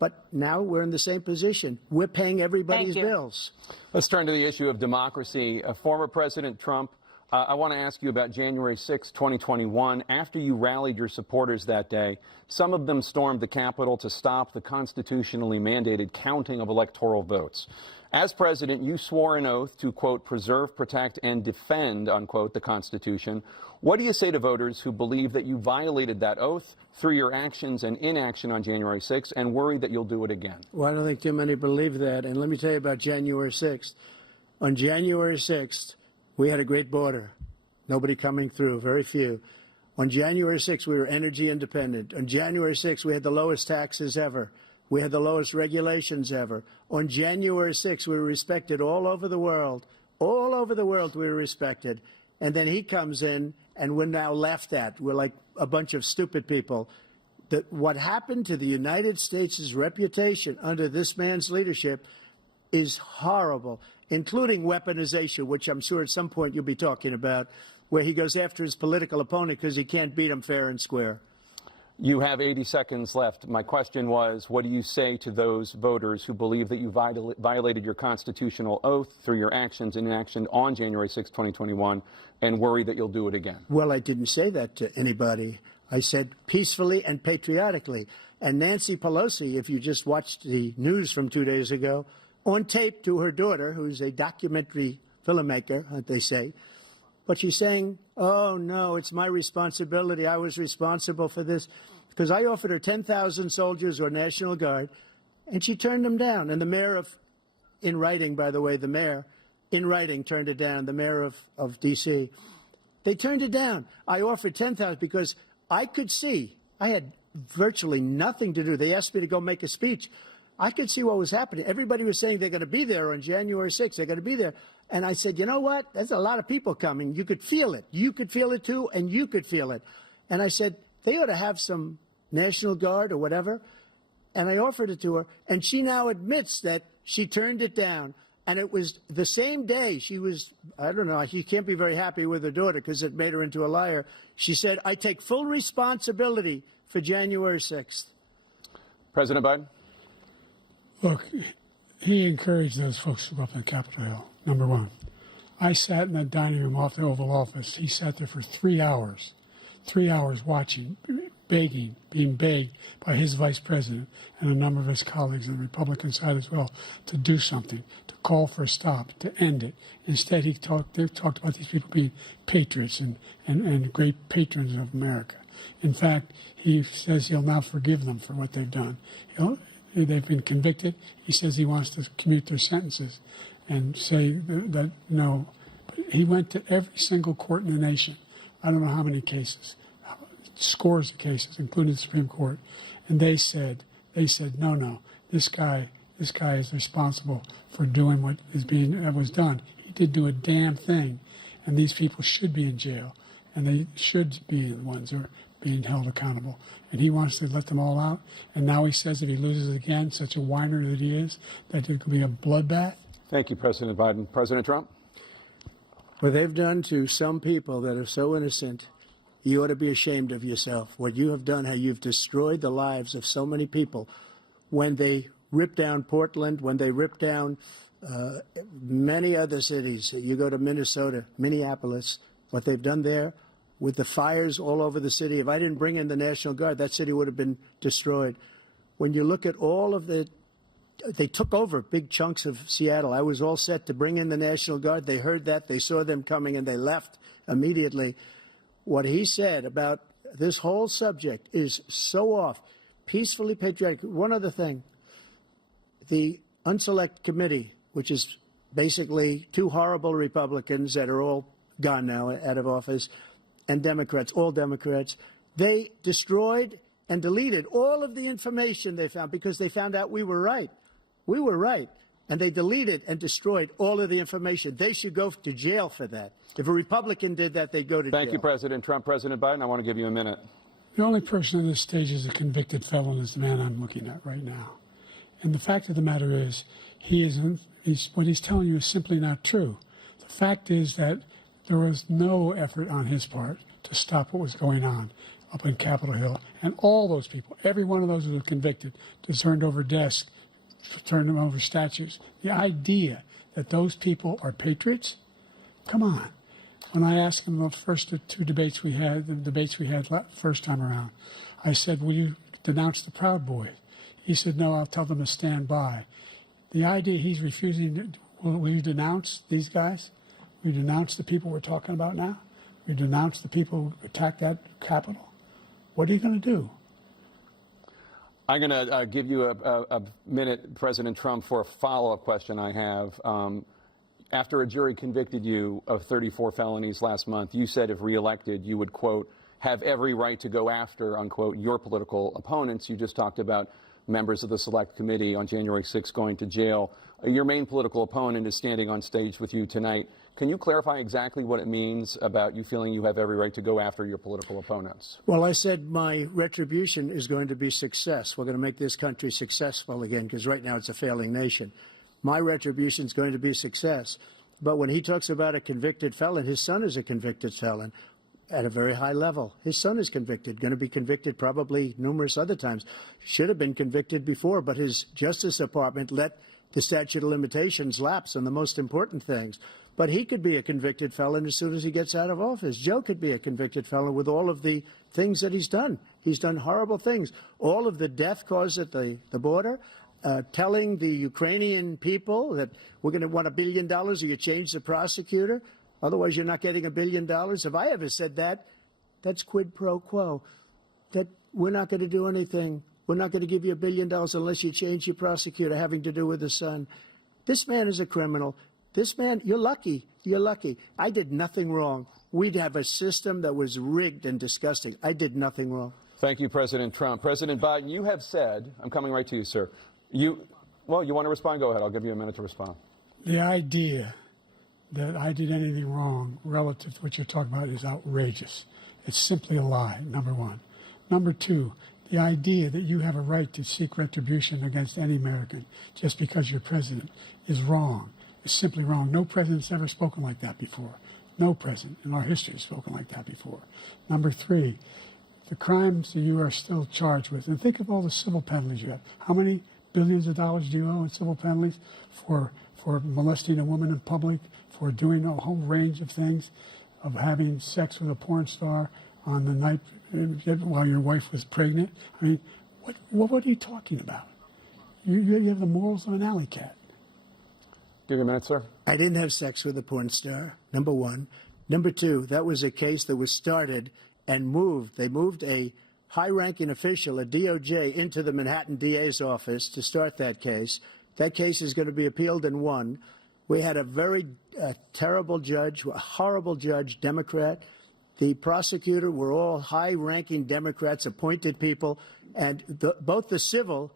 But now we're in the same position. We're paying everybody's bills. Let's turn to the issue of democracy. Former President Trump, I want to ask you about January 6, 2021. After you rallied your supporters that day, some of them stormed the Capitol to stop the constitutionally mandated counting of electoral votes. As president, you swore an oath to, quote, preserve, protect, and defend, unquote, the Constitution. What do you say to voters who believe that you violated that oath through your actions and inaction on January 6th and worry that you'll do it again? Well, I don't think too many believe that. And let me tell you about January 6th. On January 6th, we had a great border. Nobody coming through, very few. On January 6th, we were energy independent. On January 6th, we had the lowest taxes ever. We had the lowest regulations ever. On January 6th, we were respected all over the world. All over the world, we were respected. And then he comes in, and we're now laughed at. We're like a bunch of stupid people. What happened to the United States' reputation under this man's leadership is horrible, including weaponization, which I'm sure at some point you'll be talking about, where he goes after his political opponent because he can't beat him fair and square. You have 80 seconds left. My question was, what do you say to those voters who believe that you violated your constitutional oath through your actions and inaction on January 6, 2021, and worry that you'll do it again? Well, I didn't say that to anybody. I said peacefully and patriotically. And Nancy Pelosi, if you just watched the news from 2 days ago, on tape to her daughter, who's a documentary filmmaker, they say, but she's saying, oh, no, it's my responsibility. I was responsible for this. Because I offered her 10,000 soldiers or National Guard, and she turned them down. And the mayor in writing, by the way, the mayor, in writing, turned it down, the mayor of D.C. They turned it down. I offered 10,000 because I could see, I had virtually nothing to do. They asked me to go make a speech. I could see what was happening. Everybody was saying they're going to be there on January 6th. They're going to be there. And I said, you know what? There's a lot of people coming. You could feel it. You could feel it, too, and you could feel it. And I said, they ought to have some National Guard or whatever. And I offered it to her. And she now admits that she turned it down. And it was the same day she was, I don't know, she can't be very happy with her daughter because it made her into a liar. She said, I take full responsibility for January 6th. President Biden? Look, he encouraged those folks to go up on Capitol Hill, number one. I sat in that dining room off the Oval Office. He sat there for 3 hours watching, begging, being begged by his vice president and a number of his colleagues on the Republican side as well to do something, to call for a stop, to end it. Instead, they talked about these people being patriots and great patrons of America. In fact, he says he'll now forgive them for what they've done. They've been convicted. He says he wants to commute their sentences and say that no. But he went to every single court in the nation. I don't know how many cases, scores of cases, including the Supreme Court. And they said, no, this guy is responsible for doing what was done. He did do a damn thing. And these people should be in jail. And they should be the ones who are being held accountable. And he wants to let them all out. And now he says if he loses again, such a whiner that he is, that it could be a bloodbath. Thank you, President Biden. President Trump? What they've done to some people that are so innocent, you ought to be ashamed of yourself. What you have done, how you've destroyed the lives of so many people. When they ripped down Portland, when they ripped down many other cities, you go to Minnesota, Minneapolis, what they've done there with the fires all over the city. If I didn't bring in the National Guard, that city would have been destroyed. When you look at all of they took over big chunks of Seattle. I was all set to bring in the National Guard. They heard that, they saw them coming, and they left immediately. What he said about this whole subject is so off. Peacefully patriotic. One other thing, the Unselect Committee, which is basically two horrible Republicans that are all gone now, out of office, and Democrats, all Democrats, they destroyed and deleted all of the information they found because they found out we were right. We were right. And they deleted and destroyed all of the information. They should go to jail for that. If a Republican did that, they'd go to jail. Thank you, President Trump. President Biden, I want to give you a minute. The only person on this stage is a convicted felon is the man I'm looking at right now. And the fact of the matter is, what he's telling you is simply not true. The fact is that there was no effort on his part to stop what was going on up in Capitol Hill. And all those people, every one of those who were convicted, turned over desks, turned them over statues. The idea that those people are patriots? Come on. When I asked him the first two debates we had, first time around, I said, will you denounce the Proud Boys? He said, no, I'll tell them to stand by. The idea he's refusing, will you denounce these guys? Will you denounce the people we're talking about now? Will you denounce the people who attacked that Capitol? What are you going to do? I'm going to give you a minute, President Trump, for a follow-up question I have. After a jury convicted you of 34 felonies last month, you said if reelected, you would, quote, have every right to go after, unquote, your political opponents. You just talked about members of the Select Committee on January 6th going to jail. Your main political opponent is standing on stage with you tonight. Can you clarify exactly what it means about you feeling you have every right to go after your political opponents? Well, I said my retribution is going to be success. We're going to make this country successful again, because right now it's a failing nation. My retribution is going to be success. But when he talks about a convicted felon, his son is a convicted felon at a very high level. His son is convicted, going to be convicted probably numerous other times. Should have been convicted before, but his Justice Department let the statute of limitations lapse on the most important things. But he could be a convicted felon as soon as he gets out of office. Joe could be a convicted felon with all of the things that he's done. He's done horrible things. All of the death caused at the border, telling the Ukrainian people that we're going to want $1 billion or you change the prosecutor. Otherwise, you're not getting $1 billion. If I ever said that, that's quid pro quo. That we're not going to do anything. We're not going to give you $1 billion unless you change your prosecutor having to do with the son. This man is a criminal. This man, you're lucky. You're lucky. I did nothing wrong. We'd have a system that was rigged and disgusting. I did nothing wrong. Thank you, President Trump. President Biden, you have said, I'm coming right to you, sir. You want to respond? Go ahead. I'll give you a minute to respond. The idea that I did anything wrong relative to what you're talking about is outrageous. It's simply a lie, number one. Number two, the idea that you have a right to seek retribution against any American just because you're president is wrong. It's simply wrong. No president's ever spoken like that before. No president in our history has spoken like that before. Number three, the crimes that you are still charged with, and think of all the civil penalties you have. How many billions of dollars do you owe in civil penalties for molesting a woman in public, for doing a whole range of things, of having sex with a porn star on the night while your wife was pregnant? I mean, what are you talking about? You have the morals of an alley cat. Give you a minute, sir. I didn't have sex with a porn star, number one. Number two, that was a case that was started and moved. They moved a high-ranking official, a DOJ, into the Manhattan DA's office to start that case. That case is going to be appealed and won. We had a very terrible judge, a horrible judge, Democrat. The prosecutor were all high-ranking Democrats, appointed people, and both the civil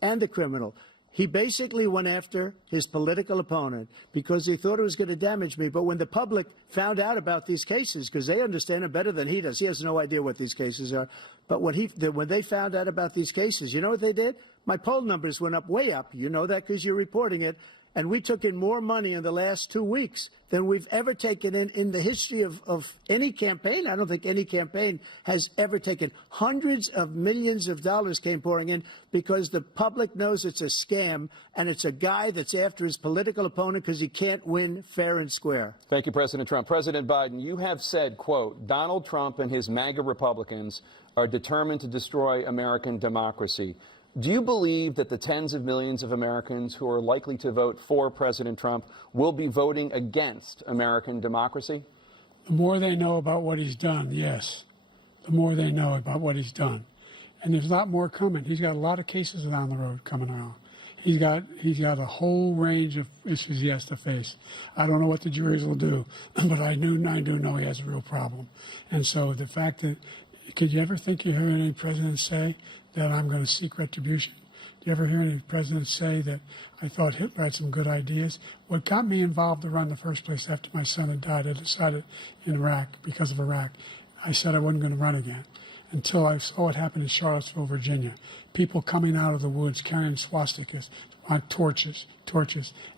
and the criminal. He basically went after his political opponent because he thought it was going to damage me. But when the public found out about these cases, because they understand it better than he does, he has no idea what these cases are. But when they found out about these cases, you know what they did? My poll numbers went up, way up. You know that because you're reporting it. And we took in more money in the last 2 weeks than we've ever taken in the history of any campaign. I don't think any campaign has ever taken. Hundreds of millions of dollars came pouring in because the public knows it's a scam, and it's a guy that's after his political opponent because he can't win fair and square. Thank you, President Trump. President Biden, you have said, quote, Donald Trump and his MAGA Republicans are determined to destroy American democracy. Do you believe that the tens of millions of Americans who are likely to vote for President Trump will be voting against American democracy? The more they know about what he's done, yes. The more they know about what he's done. And there's a lot more coming. He's got a lot of cases down the road coming out. He's got a whole range of issues he has to face. I don't know what the juries will do, but I do know he has a real problem. And so the fact that, could you ever think you heard any president say that I'm going to seek retribution? Do you ever hear any president say that I thought Hitler had some good ideas? What got me involved to run in the first place after my son had died, I decided in Iraq, because of Iraq, I said I wasn't going to run again until I saw what happened in Charlottesville, Virginia. People coming out of the woods carrying swastikas on torches,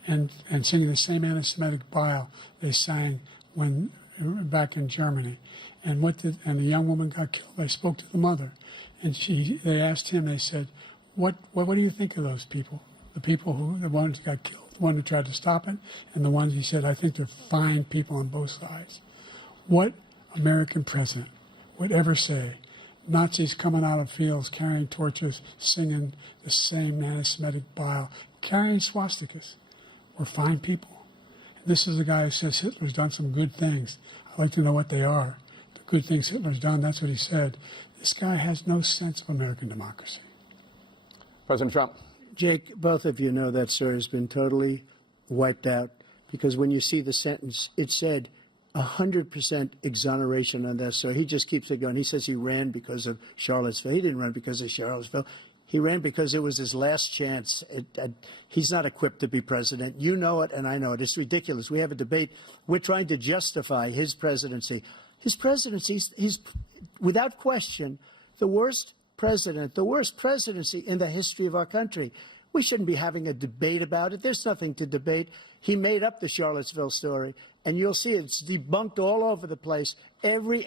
and singing the same anti-Semitic bile they sang when back in Germany. And the young woman got killed. I spoke to the mother, and they asked him. They said, "What do you think of those people? The ones who got killed, the one who tried to stop it, and the ones," he said, "I think they're fine people on both sides." What American president would ever say Nazis coming out of fields carrying torches, singing the same anti-Semitic bile, carrying swastikas were fine people? And this is a guy who says Hitler's done some good things. I'd like to know what they are. Good things Hitler's done, that's what he said. This guy has no sense of American democracy. President Trump. Jake, both of you know that story has been totally wiped out because when you see the sentence, it said 100% exoneration on that story. He just keeps it going. He says he ran because of Charlottesville. He didn't run because of Charlottesville. He ran because it was his last chance. He's not equipped to be president. You know it, and I know it. It's ridiculous. We have a debate. We're trying to justify his presidency. His presidency, he's without question the worst presidency in the history of our country. We shouldn't be having a debate about it. There's nothing to debate. He made up the Charlottesville story, and you'll see it's debunked all over the place. Every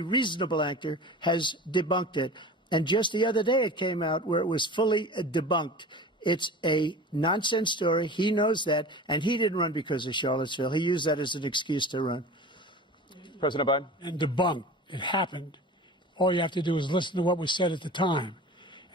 reasonable anchor has debunked it. And just the other day it came out where it was fully debunked. It's a nonsense story. He knows that, and he didn't run because of Charlottesville. He used that as an excuse to run. President Biden. And debunked. It happened. All you have to do is listen to what was said at the time.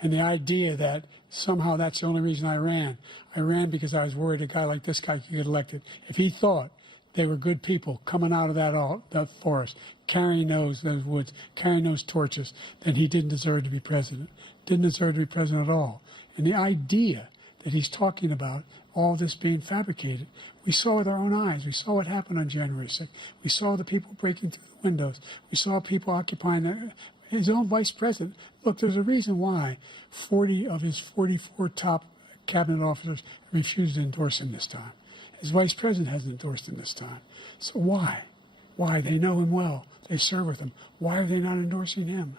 And the idea that somehow that's the only reason I ran. I ran because I was worried a guy like this guy could get elected. If he thought they were good people coming out of that forest, carrying those woods, carrying those torches, then he didn't deserve to be president. Didn't deserve to be president at all. And the idea that he's talking about all this being fabricated, we saw with our own eyes. We saw what happened on January 6th. We saw the people breaking through the windows. We saw people occupying his own vice president. Look, there's a reason why 40 of his 44 top cabinet officers refused to endorse him this time. His vice president hasn't endorsed him this time. So why? Why? They know him well. They serve with him. Why are they not endorsing him?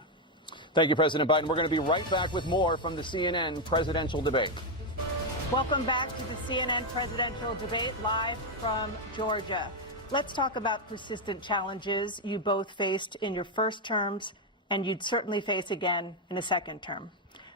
Thank you, President Biden. We're going to be right back with more from the CNN presidential debate. Welcome back to the CNN presidential debate live from Georgia. Let's talk about persistent challenges you both faced in your first terms and you'd certainly face again in a second term.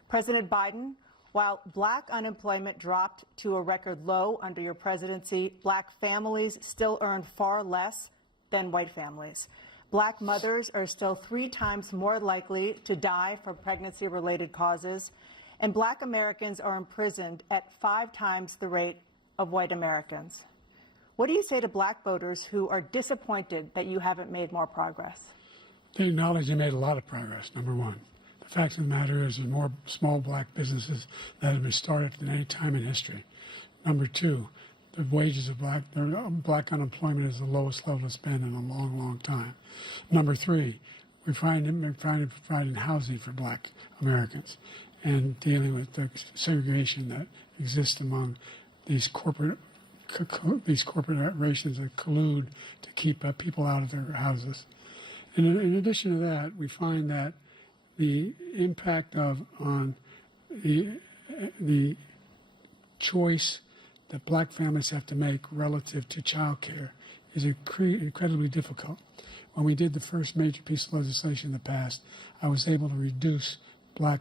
President Biden, while black unemployment dropped to a record low under your presidency, black families still earn far less than white families. Black mothers are still 3 times more likely to die from pregnancy-related causes, and black Americans are imprisoned at 5 times the rate of white Americans. What do you say to black voters who are disappointed that you haven't made more progress? They acknowledge they made a lot of progress, number one. The fact of the matter is there's more small black businesses that have been started than any time in history. Number two, the wages of black unemployment is the lowest level it's been in a long, long time. Number three, we're trying to provide housing for black Americans. and dealing with the segregation that exists among these corporations that collude to keep people out of their houses. And in addition to that, we find that the impact on the choice that black families have to make relative to child care is incredibly difficult. When we did the first major piece of legislation in the past, I was able to reduce black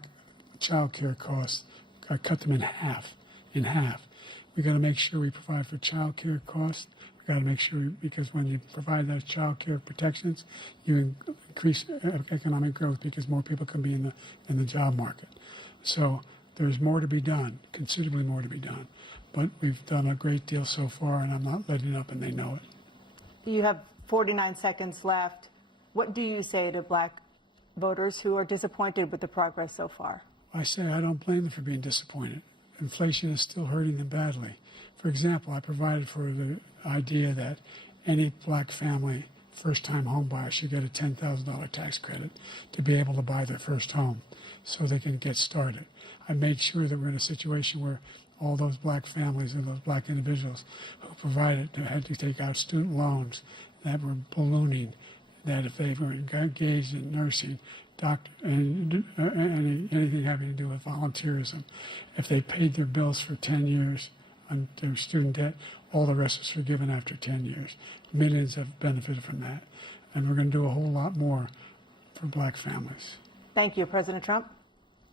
child care costs. I cut them in half. We got to make sure we provide for child care costs. We got to make sure, because when you provide those child care protections, you increase economic growth because more people can be in the job market. So there's more to be done, considerably more to be done. But we've done a great deal so far, and I'm not letting up, and they know it. You have 49 seconds left. What do you say to black voters who are disappointed with the progress so far? I say I don't blame them for being disappointed. Inflation is still hurting them badly. For example, I provided for the idea that any black family, first-time home buyer, should get a $10,000 tax credit to be able to buy their first home so they can get started. I made sure that we're in a situation where all those black families and those black individuals who had to take out student loans that were ballooning, that if they were engaged in nursing, doctor, and anything having to do with volunteerism, if they paid their bills for 10 years on their student debt, all the rest was forgiven after 10 years. Millions have benefited from that. And we're going to do a whole lot more for black families. Thank you, President Trump.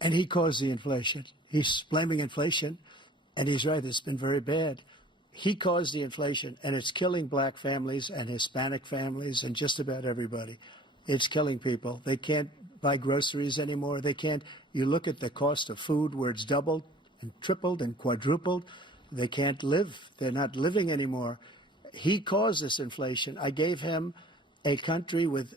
And he caused the inflation. He's blaming inflation, and he's right, it's been very bad. He caused the inflation, and it's killing black families and Hispanic families and just about everybody. It's killing people. They can't buy groceries anymore. They can't. You look at the cost of food where it's doubled and tripled and quadrupled. They can't live. They're not living anymore. He caused this inflation. I gave him a country with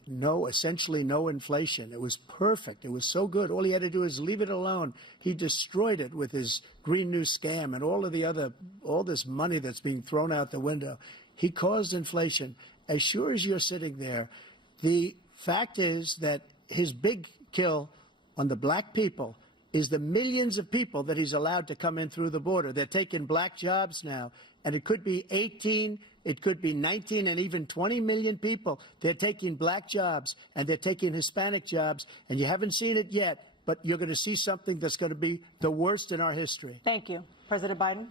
essentially no inflation. It was perfect. It was so good. All he had to do is leave it alone. He destroyed it with his Green New scam and all this money that's being thrown out the window. He caused inflation. As sure as you're sitting there, the fact is that his big kill on the black people is the millions of people that he's allowed to come in through the border. They're taking black jobs now, and it could be 18, it could be 19, and even 20 million people. They're taking black jobs, and they're taking Hispanic jobs, and you haven't seen it yet, but you're going to see something that's going to be the worst in our history. Thank you. President Biden?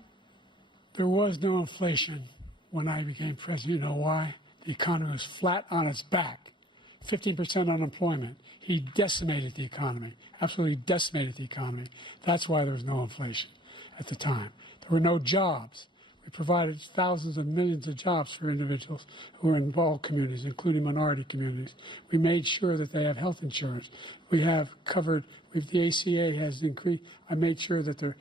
There was no inflation when I became president. You know why? The economy was flat on its back. 15% unemployment. He decimated the economy, absolutely decimated the economy. That's why there was no inflation at the time. There were no jobs. We provided thousands of millions of jobs for individuals who are in all communities, including minority communities. We made sure that they have health insurance. We have covered, the ACA has increased. I made sure that there are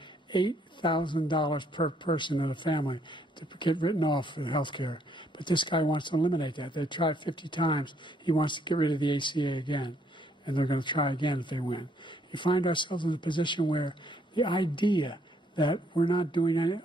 $8,000 per person in a family to get written off for health care. But this guy wants to eliminate that. They tried 50 times. He wants to get rid of the ACA again, and they're going to try again if they win. You find ourselves in a position where the idea that we're not doing any,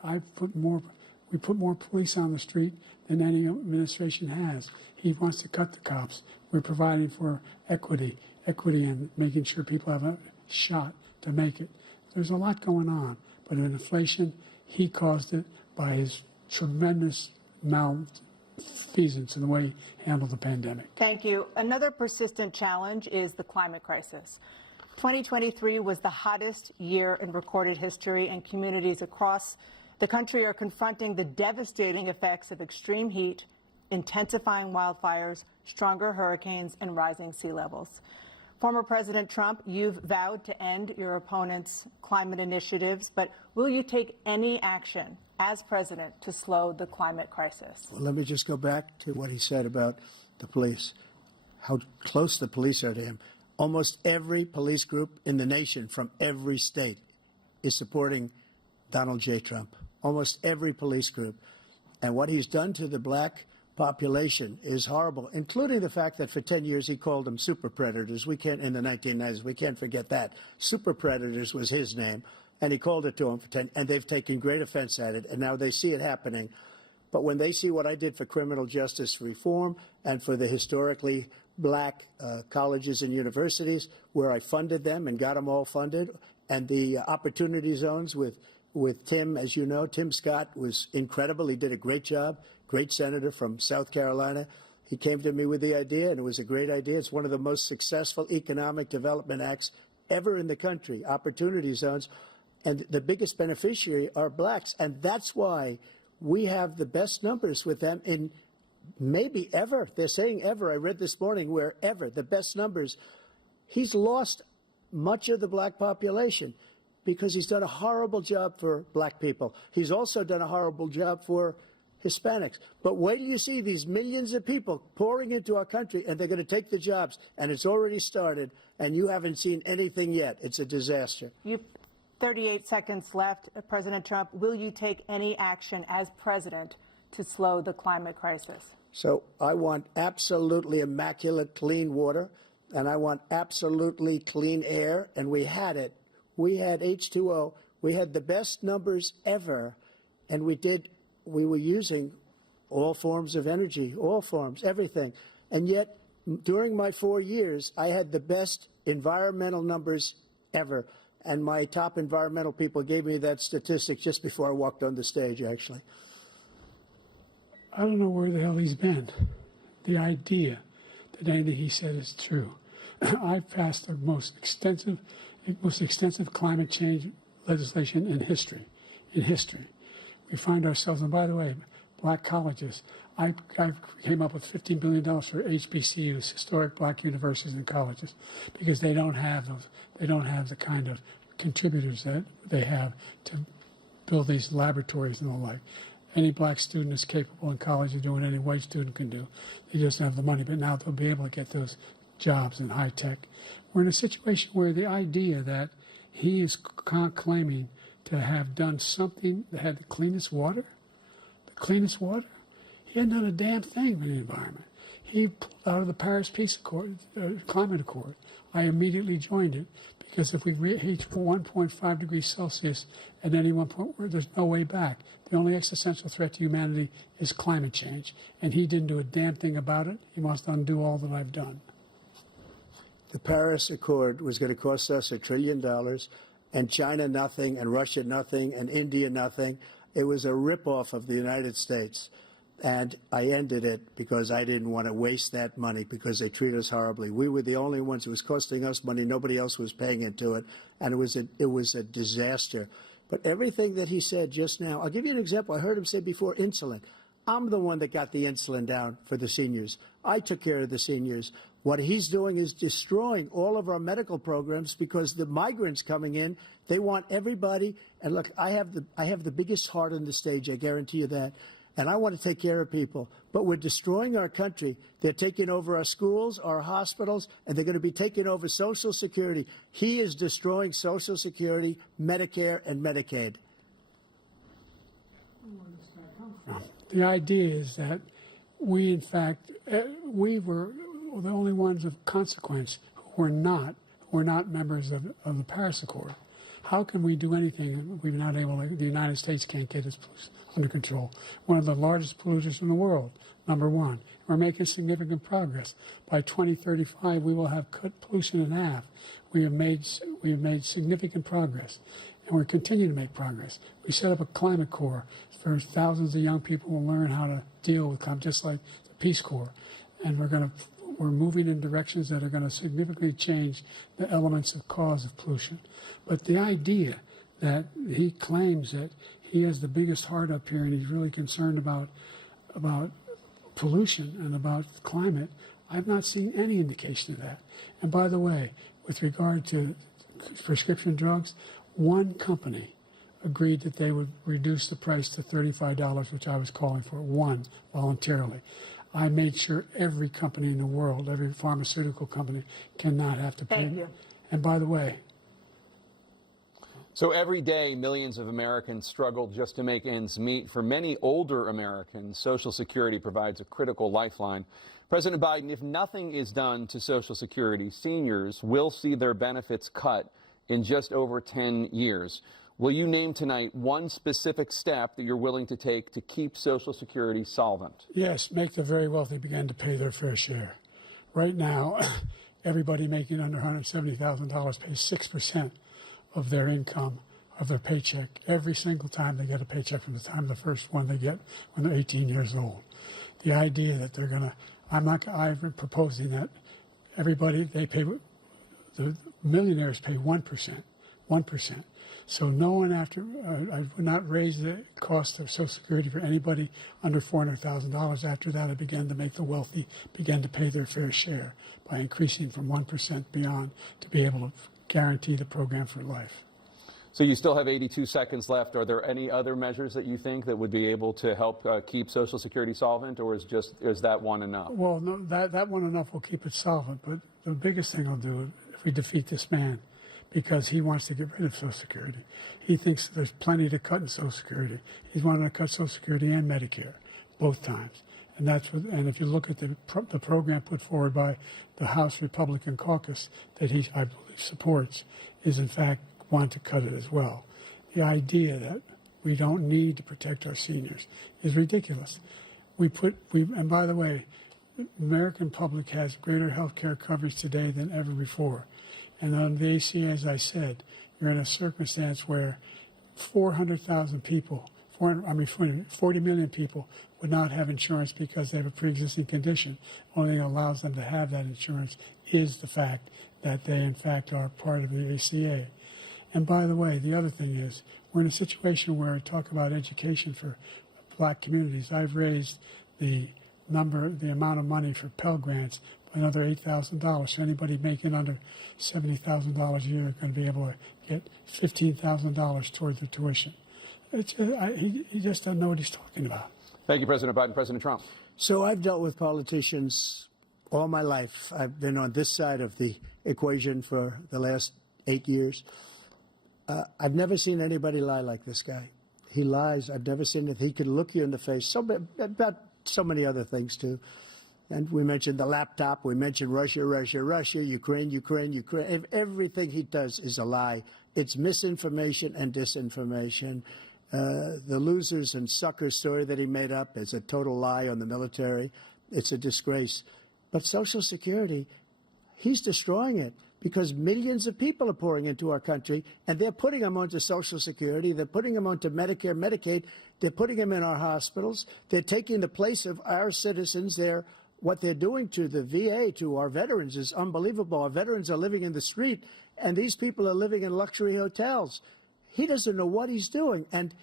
we put more police on the street than any administration has. He wants to cut the cops. We're providing for equity and making sure people have a shot to make it. There's a lot going on, but in inflation, he caused it by his tremendous malfeasance in the way he handled the pandemic. Thank you. Another persistent challenge is the climate crisis. 2023 was the hottest year in recorded history, and communities across the country are confronting the devastating effects of extreme heat, intensifying wildfires, stronger hurricanes, and rising sea levels. Former President Trump, you've vowed to end your opponent's climate initiatives, but will you take any action as president to slow the climate crisis? Well, let me just go back to what he said about the police, how close the police are to him. Almost every police group in the nation from every state is supporting Donald J. Trump. Almost every police group. And what he's done to the black population is horrible, including the fact that for 10 years he called them super predators. We can't, in the 1990s, we can't forget that. Super predators was his name, and he called it to them for 10, and they've taken great offense at it, and now they see it happening. But when they see what I did for criminal justice reform and for the historically black colleges and universities, where I funded them and got them all funded, and the opportunity zones with Tim, as you know. Tim Scott was incredible. He did a great job, great senator from South Carolina. He came to me with the idea, and it was a great idea. It's one of the most successful economic development acts ever in the country, opportunity zones. And the biggest beneficiary are blacks. And that's why we have the best numbers with them in maybe ever. They're saying ever. I read this morning where ever, the best numbers. He's lost much of the black population because he's done a horrible job for black people. He's also done a horrible job for Hispanics. But wait till you see these millions of people pouring into our country, and they're going to take the jobs. And it's already started, and you haven't seen anything yet. It's a disaster. You've 38 seconds left. President Trump, will you take any action as president to slow the climate crisis? So I want absolutely immaculate clean water, and I want absolutely clean air, and we had it. We had H2O. We had the best numbers ever, and we were using all forms of energy, all forms, everything. And yet, during my 4 years, I had the best environmental numbers ever. And my top environmental people gave me that statistic just before I walked on the stage, actually. I don't know where the hell he's been. The idea that anything he said is true. I've passed the most extensive climate change legislation in history. We find ourselves, and by the way, black colleges. I came up with $15 billion for HBCUs, historic black universities and colleges, because they don't have those. They don't have the kind of contributors that they have to build these laboratories and the like. Any black student is capable in college of doing what any white student can do. They just don't have the money, but now they'll be able to get those jobs in high tech. We're in a situation where the idea that he is claiming to have done something that had the cleanest water, he hadn't done a damn thing for the environment. He pulled out of the Paris Peace Accord, Climate Accord. I immediately joined it because if we reach 1.5 degrees Celsius at any one point, there's no way back. The only existential threat to humanity is climate change, and he didn't do a damn thing about it. He must undo all that I've done. The Paris Accord was going to cost us $1 trillion, and China nothing, and Russia nothing, and India nothing. It was a ripoff of the United States. And I ended it because I didn't want to waste that money because they treat us horribly. We were the only ones. It was costing us money. Nobody else was paying into it. And it was a disaster. But everything that he said just now, I'll give you an example. I heard him say before insulin. I'm the one that got the insulin down for the seniors. I took care of the seniors. What he's doing is destroying all of our medical programs because the migrants coming in, they want everybody. And look, I have the biggest heart on the stage. I guarantee you that. And I want to take care of people. But we're destroying our country. They're taking over our schools, our hospitals, and they're going to be taking over Social Security. He is destroying Social Security, Medicare, and Medicaid. The idea is that we, in fact, we were the only ones of consequence who were not members of the Paris Accord. How can we do anything if we're not able to, the United States can't get its pollution under control? One of the largest polluters in the world, number one. We're making significant progress. By 2035, we will have cut pollution in half. We have made significant progress, and we're continuing to make progress. We set up a climate corps for thousands of young people who will learn how to deal with climate, just like the Peace Corps. And we're moving in directions that are going to significantly change the elements of cause of pollution. But the idea that he claims that he has the biggest heart up here and he's really concerned about pollution and about climate, I've not seen any indication of that. And by the way, with regard to prescription drugs, one company agreed that they would reduce the price to $35, which I was calling for, one, voluntarily. I made sure every company in the world, every pharmaceutical company, cannot have to pay. Thank you. And by the way, so every day, millions of Americans struggle just to make ends meet. For many older Americans, Social Security provides a critical lifeline. President Biden, if nothing is done to Social Security, seniors will see their benefits cut in just over 10 years. Will you name tonight one specific step that you're willing to take to keep Social Security solvent? yes, make the very wealthy begin to pay their fair share. Right now, everybody making under $170,000 pays 6% of their income, of their paycheck, every single time they get a paycheck from the time the first one they get when they're 18 years old. The idea that they're going to, I've been proposing that everybody, they pay, the millionaires pay 1%. So no one I would not raise the cost of Social Security for anybody under $400,000. After that, I began to make the wealthy begin to pay their fair share by increasing from 1% beyond to be able to guarantee the program for life. So you still have 82 seconds left. Are there any other measures that you think that would be able to help keep Social Security solvent, or is that one enough? Well, no, that one enough will keep it solvent. But the biggest thing I'll do if we defeat this man, because he wants to get rid of Social Security. He thinks there's plenty to cut in Social Security. He's wanted to cut Social Security and Medicare both times. And that's what, and if you look at the program put forward by the House Republican caucus that he, I believe, supports, is in fact want to cut it as well. The idea that we don't need to protect our seniors is ridiculous. And by the way, the American public has greater health care coverage today than ever before. And on the ACA, as I said, you're in a circumstance where 400,000 people, 40 million people would not have insurance because they have a pre-existing condition. Only thing that allows them to have that insurance is the fact that they, in fact, are part of the ACA. And by the way, the other thing is, we're in a situation where I talk about education for black communities. I've raised the amount of money for Pell Grants by another $8,000. So anybody making under $70,000 a year is going to be able to get $15,000 toward their tuition. He just doesn't know what he's talking about. Thank you, President Biden. President Trump. So I've dealt with politicians all my life. I've been on this side of the equation for the last 8 years. I've never seen anybody lie like this guy. He lies. I've never seen it. He could look you in the face. About so many other things, too. And we mentioned the laptop. We mentioned Russia, Ukraine. Everything he does is a lie. It's misinformation and disinformation. The losers and suckers story that he made up is a total lie on the military. It's a disgrace. But Social Security, he's destroying it because millions of people are pouring into our country, and they're putting them onto Social Security. They're putting them onto Medicare, Medicaid. They're putting them in our hospitals. They're taking the place of our citizens. What they're doing to the VA, to our veterans, is unbelievable. Our veterans are living in the street, and these people are living in luxury hotels. He doesn't know what he's doing, and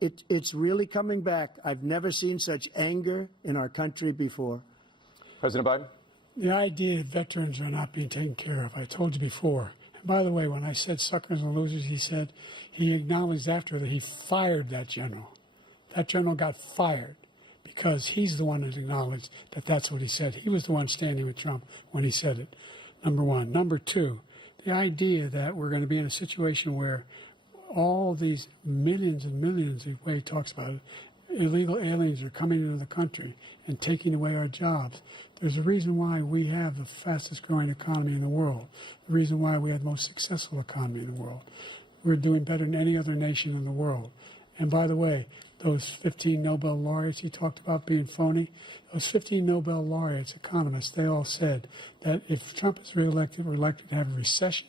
it's really coming back. I've never seen such anger in our country before. President Biden. The idea that veterans are not being taken care of, I told you before. And by the way, when I said suckers and losers, he acknowledged after that he fired that general. That general got fired because he's the one that acknowledged that that's what he said. He was the one standing with Trump when he said it, number one. Number two, the idea that we're going to be in a situation where all these millions and millions, the way he talks about it, illegal aliens are coming into the country and taking away our jobs. There's a reason why we have the fastest growing economy in the world, the reason why we have the most successful economy in the world. We're doing better than any other nation in the world. And by the way, those 15 Nobel laureates he talked about being phony, those 15 Nobel laureates, economists, they all said that if Trump is reelected, we're likely to have a recession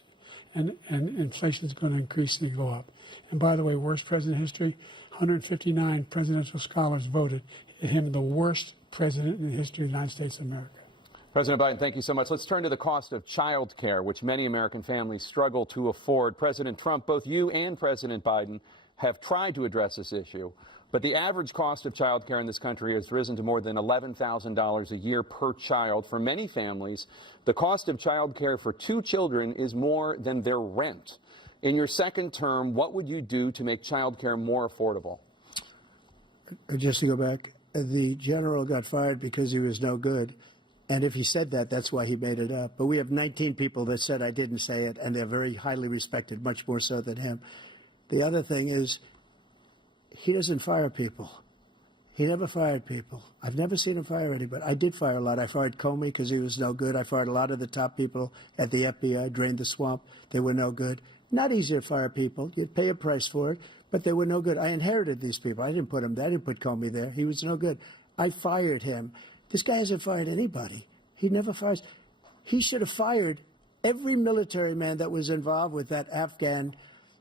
and inflation is going to increasingly go up. And by the way, worst president in history, 159 presidential scholars voted him the worst president in the history of the United States of America. President Biden, thank you so much. Let's turn to the cost of child care, which many American families struggle to afford. President Trump, both you and President Biden have tried to address this issue, but the average cost of child care in this country has risen to more than $11,000 a year per child. For many families, the cost of child care for 2 children is more than their rent. In your second term, what would you do to make child care more affordable? Just to go back, the general got fired because he was no good. And if he said that, that's why he made it up. But we have 19 people that said I didn't say it, and they're very highly respected, much more so than him. The other thing is, he doesn't fire people. He never fired people. I've never seen him fire anybody. I did fire a lot. I fired Comey because he was no good. I fired a lot of the top people at the FBI, drained the swamp. They were no good. Not easy to fire people. You'd pay a price for it, but they were no good. I inherited these people. I didn't put him there. I didn't put Comey there. He was no good. I fired him. This guy hasn't fired anybody. He never fires. He should have fired every military man that was involved with that Afghan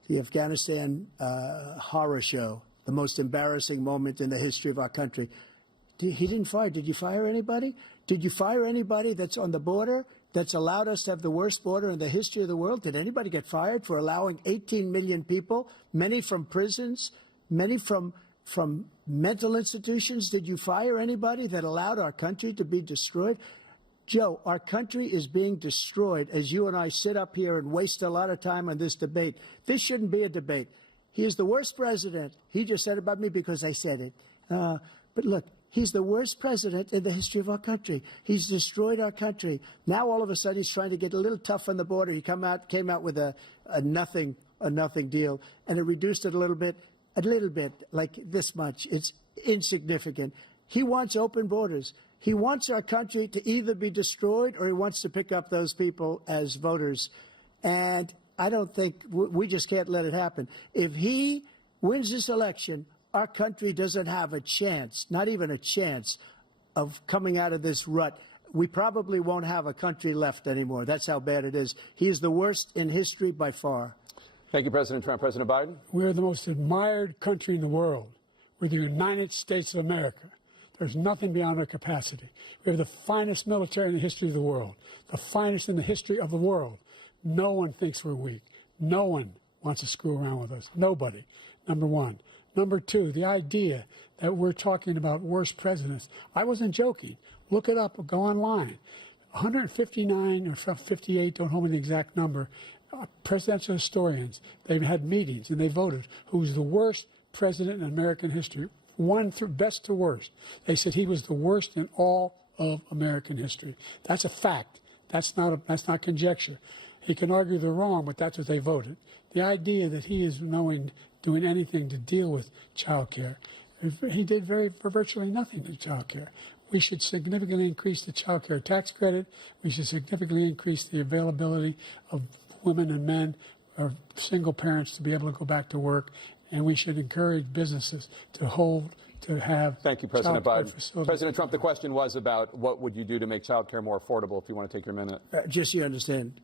the Afghanistan horror show, the most embarrassing moment in the history of our country. He didn't fire. Did you fire anybody? Did you fire anybody that's on the border that's allowed us to have the worst border in the history of the world? Did anybody get fired for allowing 18 million people, many from prisons, many from mental institutions? Did you fire anybody that allowed our country to be destroyed? Joe, our country is being destroyed as you and I sit up here and waste a lot of time on this debate. This shouldn't be a debate. He is the worst president. He just said about me because I said it. But look, he's the worst president in the history of our country. He's destroyed our country. Now all of a sudden he's trying to get a little tough on the border. He came out with a nothing deal, and it reduced it a little bit, like this much. It's insignificant. He wants open borders. He wants our country to either be destroyed or he wants to pick up those people as voters. And I don't think we just can't let it happen. If he wins this election, our country doesn't have a chance, not even a chance, of coming out of this rut. We probably won't have a country left anymore. That's how bad it is. He is the worst in history by far. Thank you, President Trump. President Biden? We're the most admired country in the world. We're the United States of America. There's nothing beyond our capacity. We have the finest military in the history of the world, the finest in the history of the world. No one thinks we're weak. No one wants to screw around with us. Nobody, number one. Number two, the idea that we're talking about worse presidents. I wasn't joking. Look it up or go online. 159 or 58, don't hold me the exact number, presidential historians, they've had meetings and they voted who's the worst president in American history. One through best to worst. They said he was the worst in all of American history. That's a fact. That's not conjecture. He can argue they're wrong, but that's what they voted. The idea that he is doing anything to deal with child care, he did for virtually nothing to child care. We should significantly increase the child care tax credit. We should significantly increase the availability of women and men or single parents to be able to go back to work. And we should encourage businesses to have. Thank you, President Biden. Facilities. President Trump, the question was about what would you do to make child care more affordable, if you want to take your minute. Just so you understand,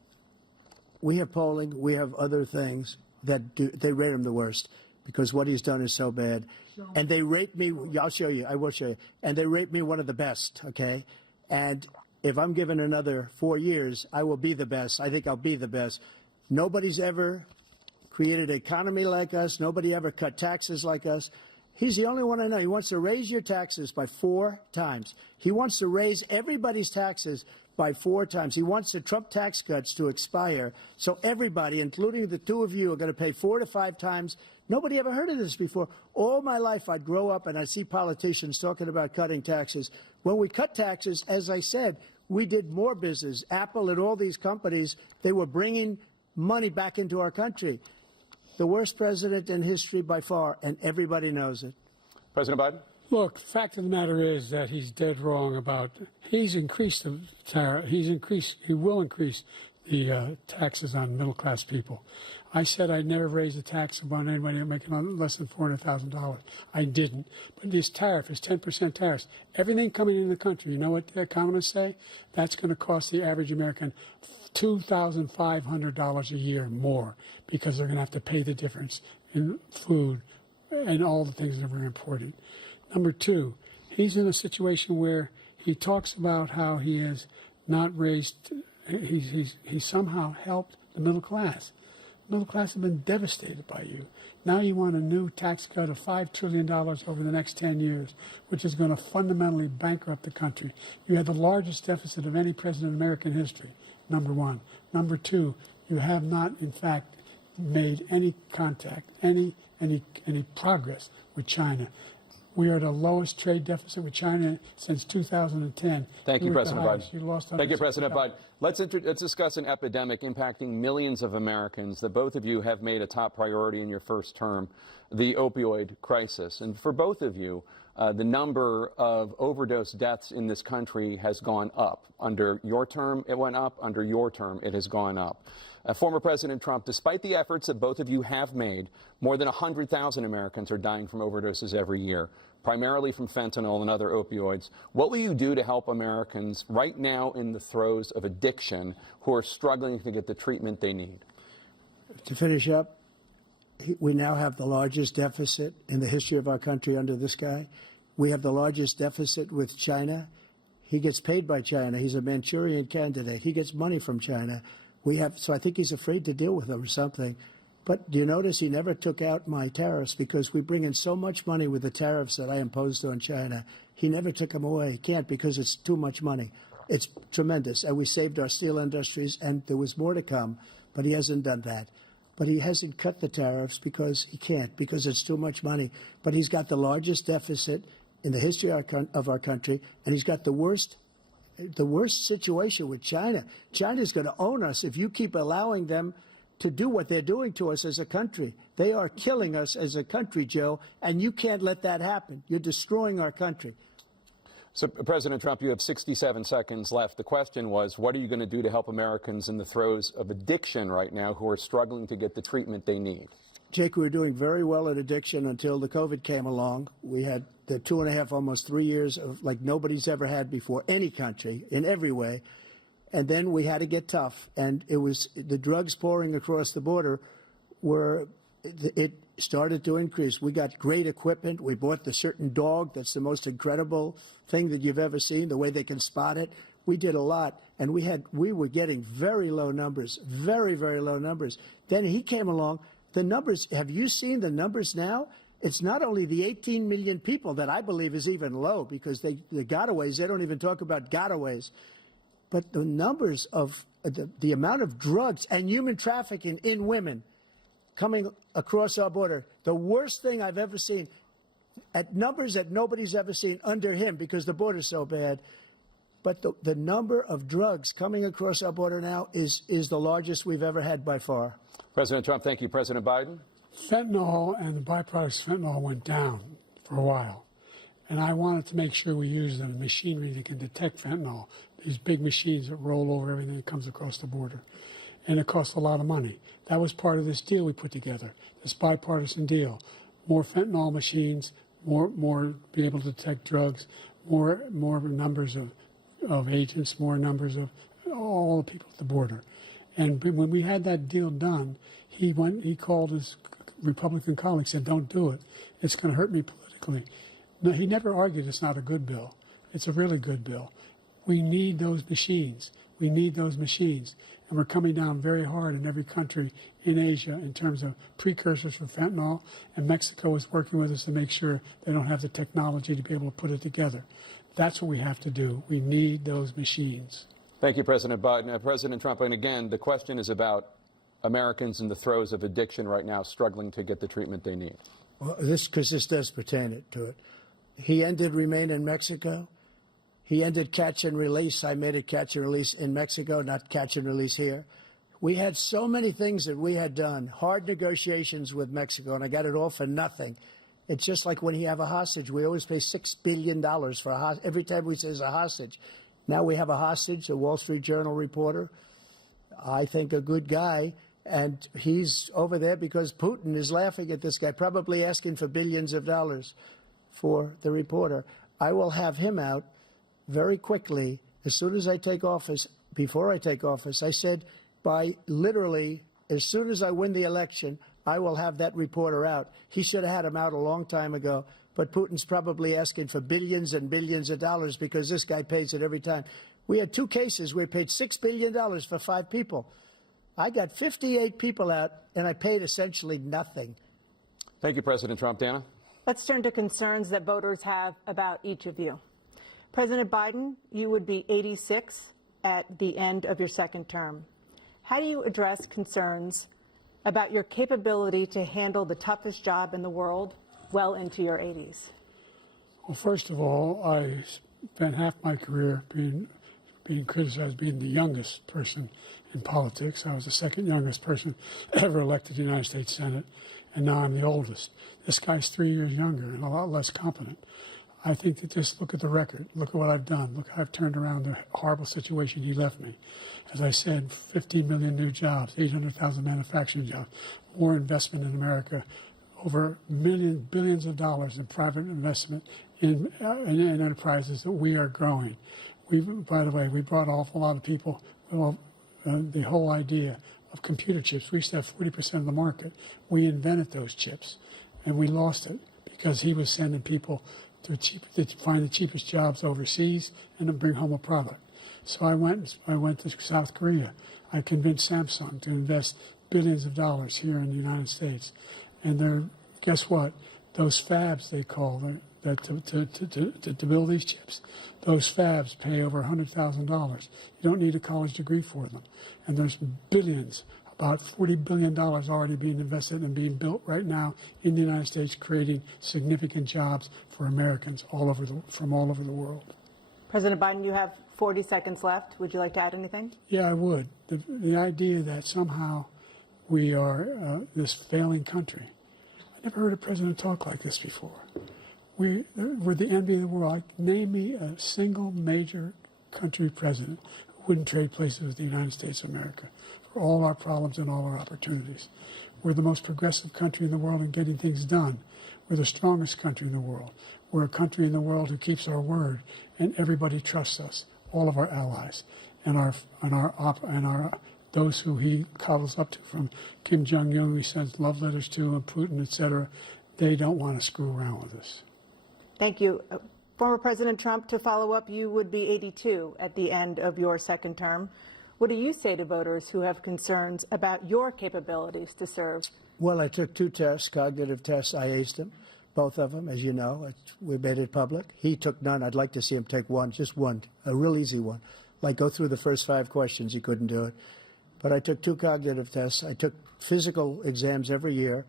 we have polling, we have other things that they rate him the worst because what he's done is so bad. And they rate me, I'll show you, I will show you, and they rate me one of the best, okay? And if I'm given another 4 years, I will be the best. I think I'll be the best. Nobody's ever created an economy like us. Nobody ever cut taxes like us. He's the only one I know. He wants to raise your taxes by 4 times. He wants to raise everybody's taxes by 4 times. He wants the Trump tax cuts to expire. So everybody, including the two of you, are going to pay 4 to 5 times. Nobody ever heard of this before. All my life, I'd grow up and I'd see politicians talking about cutting taxes. When we cut taxes, as I said, we did more business. Apple and all these companies, they were bringing money back into our country. The worst president in history by far, and everybody knows it. President Biden? Look, the fact of the matter is that he's dead wrong about, he's increased the tariff, he will increase the taxes on middle-class people. I said I'd never raise a tax on anybody making less than $400,000. I didn't. But this tariff is 10% tariffs. Everything coming into the country, you know what the economists say? That's going to cost the average American $2,500 a year more because they're going to have to pay the difference in food and all the things that are very important. Number two, he's in a situation where he talks about how he has not raised, he's somehow helped the middle class. The middle class have been devastated by you. Now you want a new tax cut of $5 trillion over the next 10 years, which is going to fundamentally bankrupt the country. You had the largest deficit of any president in American history, number one. Number two, you have not, in fact, made any contact, any progress with China. We are at the lowest trade deficit with China since 2010. Thank you, President Biden. You lost Thank you, President Biden. Let's discuss an epidemic impacting millions of Americans that both of you have made a top priority in your first term, the opioid crisis. And for both of you, the number of overdose deaths in this country has gone up. Under your term, it went up. Under your term, it has gone up. Former President Trump, despite the efforts that both of you have made, more than 100,000 Americans are dying from overdoses every year, primarily from fentanyl and other opioids. What will you do to help Americans right now in the throes of addiction who are struggling to get the treatment they need? To finish up, We now have the largest deficit in the history of our country under this guy. We have the largest deficit with China. He gets paid by China. He's a Manchurian candidate. He gets money from China. So I think he's afraid to deal with them or something. But do you notice he never took out my tariffs because we bring in so much money with the tariffs that I imposed on China. He never took them away. He can't because it's too much money. It's tremendous. And we saved our steel industries, and there was more to come, but he hasn't done that. But he hasn't cut the tariffs because he can't, because it's too much money. But he's got the largest deficit in the history of our country, and he's got the worst situation with China. China's going to own us if you keep allowing them to do what they're doing to us as a country. They are killing us as a country, Joe, and you can't let that happen. You're destroying our country. So, President Trump, you have 67 seconds left. The question was, what are you going to do to help Americans in the throes of addiction right now who are struggling to get the treatment they need? Jake, we were doing very well at addiction until the COVID came along. We had the 2.5, almost 3 years of like nobody's ever had before, any country, in every way. And then we had to get tough. And it was the drugs pouring across the border it started to increase. We got great equipment. We bought the certain dog that's the most incredible thing that you've ever seen, the way they can spot it. We did a lot, and we were getting very low numbers, very, very low numbers. Then he came along. The numbers, have you seen the numbers now? It's not only the 18 million people that I believe is even low because the gotaways, they don't even talk about gotaways. But the numbers of the amount of drugs and human trafficking in women coming across our border, the worst thing I've ever seen, at numbers that nobody's ever seen under him because the border's so bad. But the number of drugs coming across our border now is the largest we've ever had by far. President Trump, thank you. President Biden? Fentanyl and the byproducts of fentanyl went down for a while. And I wanted to make sure we use the machinery that can detect fentanyl, these big machines that roll over everything that comes across the border. And it costs a lot of money. That was part of this deal we put together, this bipartisan deal. More fentanyl machines, more be able to detect drugs, more numbers of agents, more numbers of all the people at the border. And when we had that deal done, he called his Republican colleagues, said, don't do it. It's going to hurt me politically. No, he never argued it's not a good bill. It's a really good bill. We need those machines. We need those machines. And we're coming down very hard in every country in Asia in terms of precursors for fentanyl. And Mexico is working with us to make sure they don't have the technology to be able to put it together. That's what we have to do. We need those machines. Thank you, President Biden. President Trump, and again, the question is about Americans in the throes of addiction right now struggling to get the treatment they need. Well, because this does pertain to it. He ended Remain in Mexico. He ended catch and release. I made it catch and release in Mexico, not catch and release here. We had so many things that we had done, hard negotiations with Mexico, and I got it all for nothing. It's just like when you have a hostage. We always pay $6 billion for a hostage. Every time we say a hostage. Now we have a hostage, a Wall Street Journal reporter, I think a good guy, and he's over there because Putin is laughing at this guy, probably asking for billions of dollars for the reporter. I will have him out very quickly as soon as I take office. Before I take office, I said by literally as soon as I win the election, I will have that reporter out. He should have had him out a long time ago. But Putin's probably asking for billions and billions of dollars because this guy pays it every time. We had 2 cases where we paid $6 billion for 5 people. I got 58 people out, and I paid essentially nothing. Thank you, President Trump. Dana? Let's turn to concerns that voters have about each of you. President Biden, you would be 86 at the end of your 2nd term. How do you address concerns about your capability to handle the toughest job in the world well into your 80s? Well, first of all, I spent half my career being criticized as being the youngest person in politics. I was the 2nd youngest person ever elected to the United States Senate, and now I'm the oldest. This guy's 3 years younger and a lot less competent. I think that just look at the record. Look at what I've done. Look how I've turned around the horrible situation he left me. As I said, 15 million new jobs, 800,000 manufacturing jobs, more investment in America, over billions of dollars in private investment in enterprises that we are growing. By the way, we brought an awful lot of people. Well, the whole idea of computer chips. We used to have 40% of the market. We invented those chips, and we lost it because he was sending people to find the cheapest jobs overseas and to bring home a product. So I went to South Korea. I convinced Samsung to invest billions of dollars here in the United States. And guess what? Those fabs, they call them, to build these chips, those fabs pay over $100,000. You don't need a college degree for them. And there's billions, about $40 billion already being invested and being built right now in the United States, creating significant jobs for Americans from all over the world. President Biden, you have 40 seconds left. Would you like to add anything? Yeah, I would. The idea that somehow we are this failing country. I never heard a president talk like this before. We're the envy of the world. Name me a single major country president who wouldn't trade places with the United States of America for all our problems and all our opportunities. We're the most progressive country in the world in getting things done. We're the strongest country in the world. We're a country in the world who keeps our word, and everybody trusts us, all of our allies, and those who he coddles up to, from Kim Jong-un, he sends love letters to, and Putin, etc. They don't want to screw around with us. Thank you. Former President Trump, to follow up, you would be 82 at the end of your second term. What do you say to voters who have concerns about your capabilities to serve? Well, I took 2 tests, cognitive tests. I aced them, both of them, as you know. We made it public. He took none. I'd like to see him take one, just one, a real easy one. Like go through the first 5 questions. He couldn't do it. But I took 2 cognitive tests. I took physical exams every year.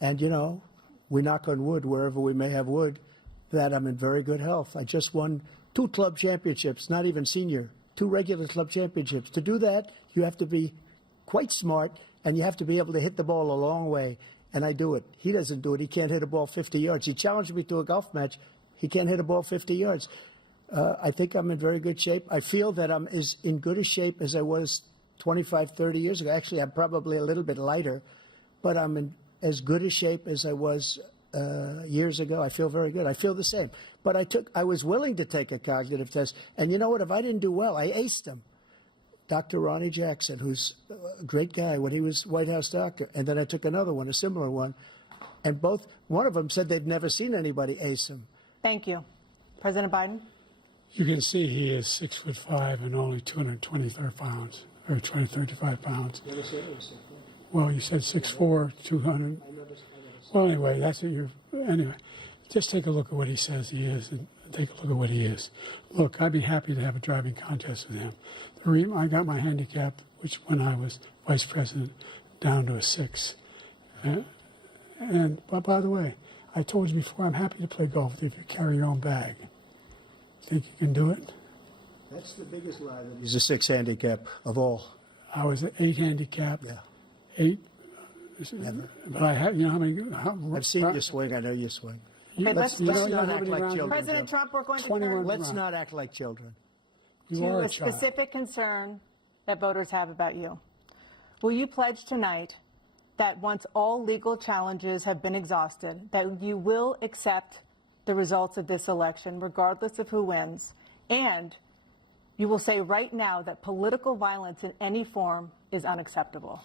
And, you know, we knock on wood wherever we may have wood, that I'm in very good health. I just won 2 club championships, not even senior, 2 regular club championships. To do that, you have to be quite smart, and you have to be able to hit the ball a long way. And I do it. He doesn't do it. He can't hit a ball 50 yards. He challenged me to a golf match. He can't hit a ball 50 yards. I think I'm in very good shape. I feel that I'm as in good a shape as I was 25, 30 years ago. Actually, I'm probably a little bit lighter, but I'm in as good a shape as I was years ago. I feel very good. I feel the same. But I was willing to take a cognitive test. And you know what? If I didn't do well, I aced them. Dr. Ronnie Jackson, who's a great guy when he was White House doctor. And then I took another one, a similar one. And one of them said they'd never seen anybody ace him. Thank you. President Biden? You can see he is 6'5" and only 223 pounds, or 235 pounds. Well, you said 6'4", 200. Well, anyway, anyway, just take a look at what he says he is, and take a look at what he is. Look, I'd be happy to have a driving contest with him. I got my handicap, which when I was vice president, down to a 6. But by the way, I told you before, I'm happy to play golf with you if you carry your own bag. Think you can do it? That's the biggest lie. He's a 6 handicap of all. I was an 8 handicap. Yeah. 8. Never. But I had, you know how many? I've seen you swing. I know you swing. Let's not act like children. President Trump, we're going to 21 turn Let's not act like children. You to are a a child. specific concern that voters have about you. Will you pledge tonight that once all legal challenges have been exhausted, that you will accept the results of this election, regardless of who wins, and you will say right now that political violence in any form is unacceptable?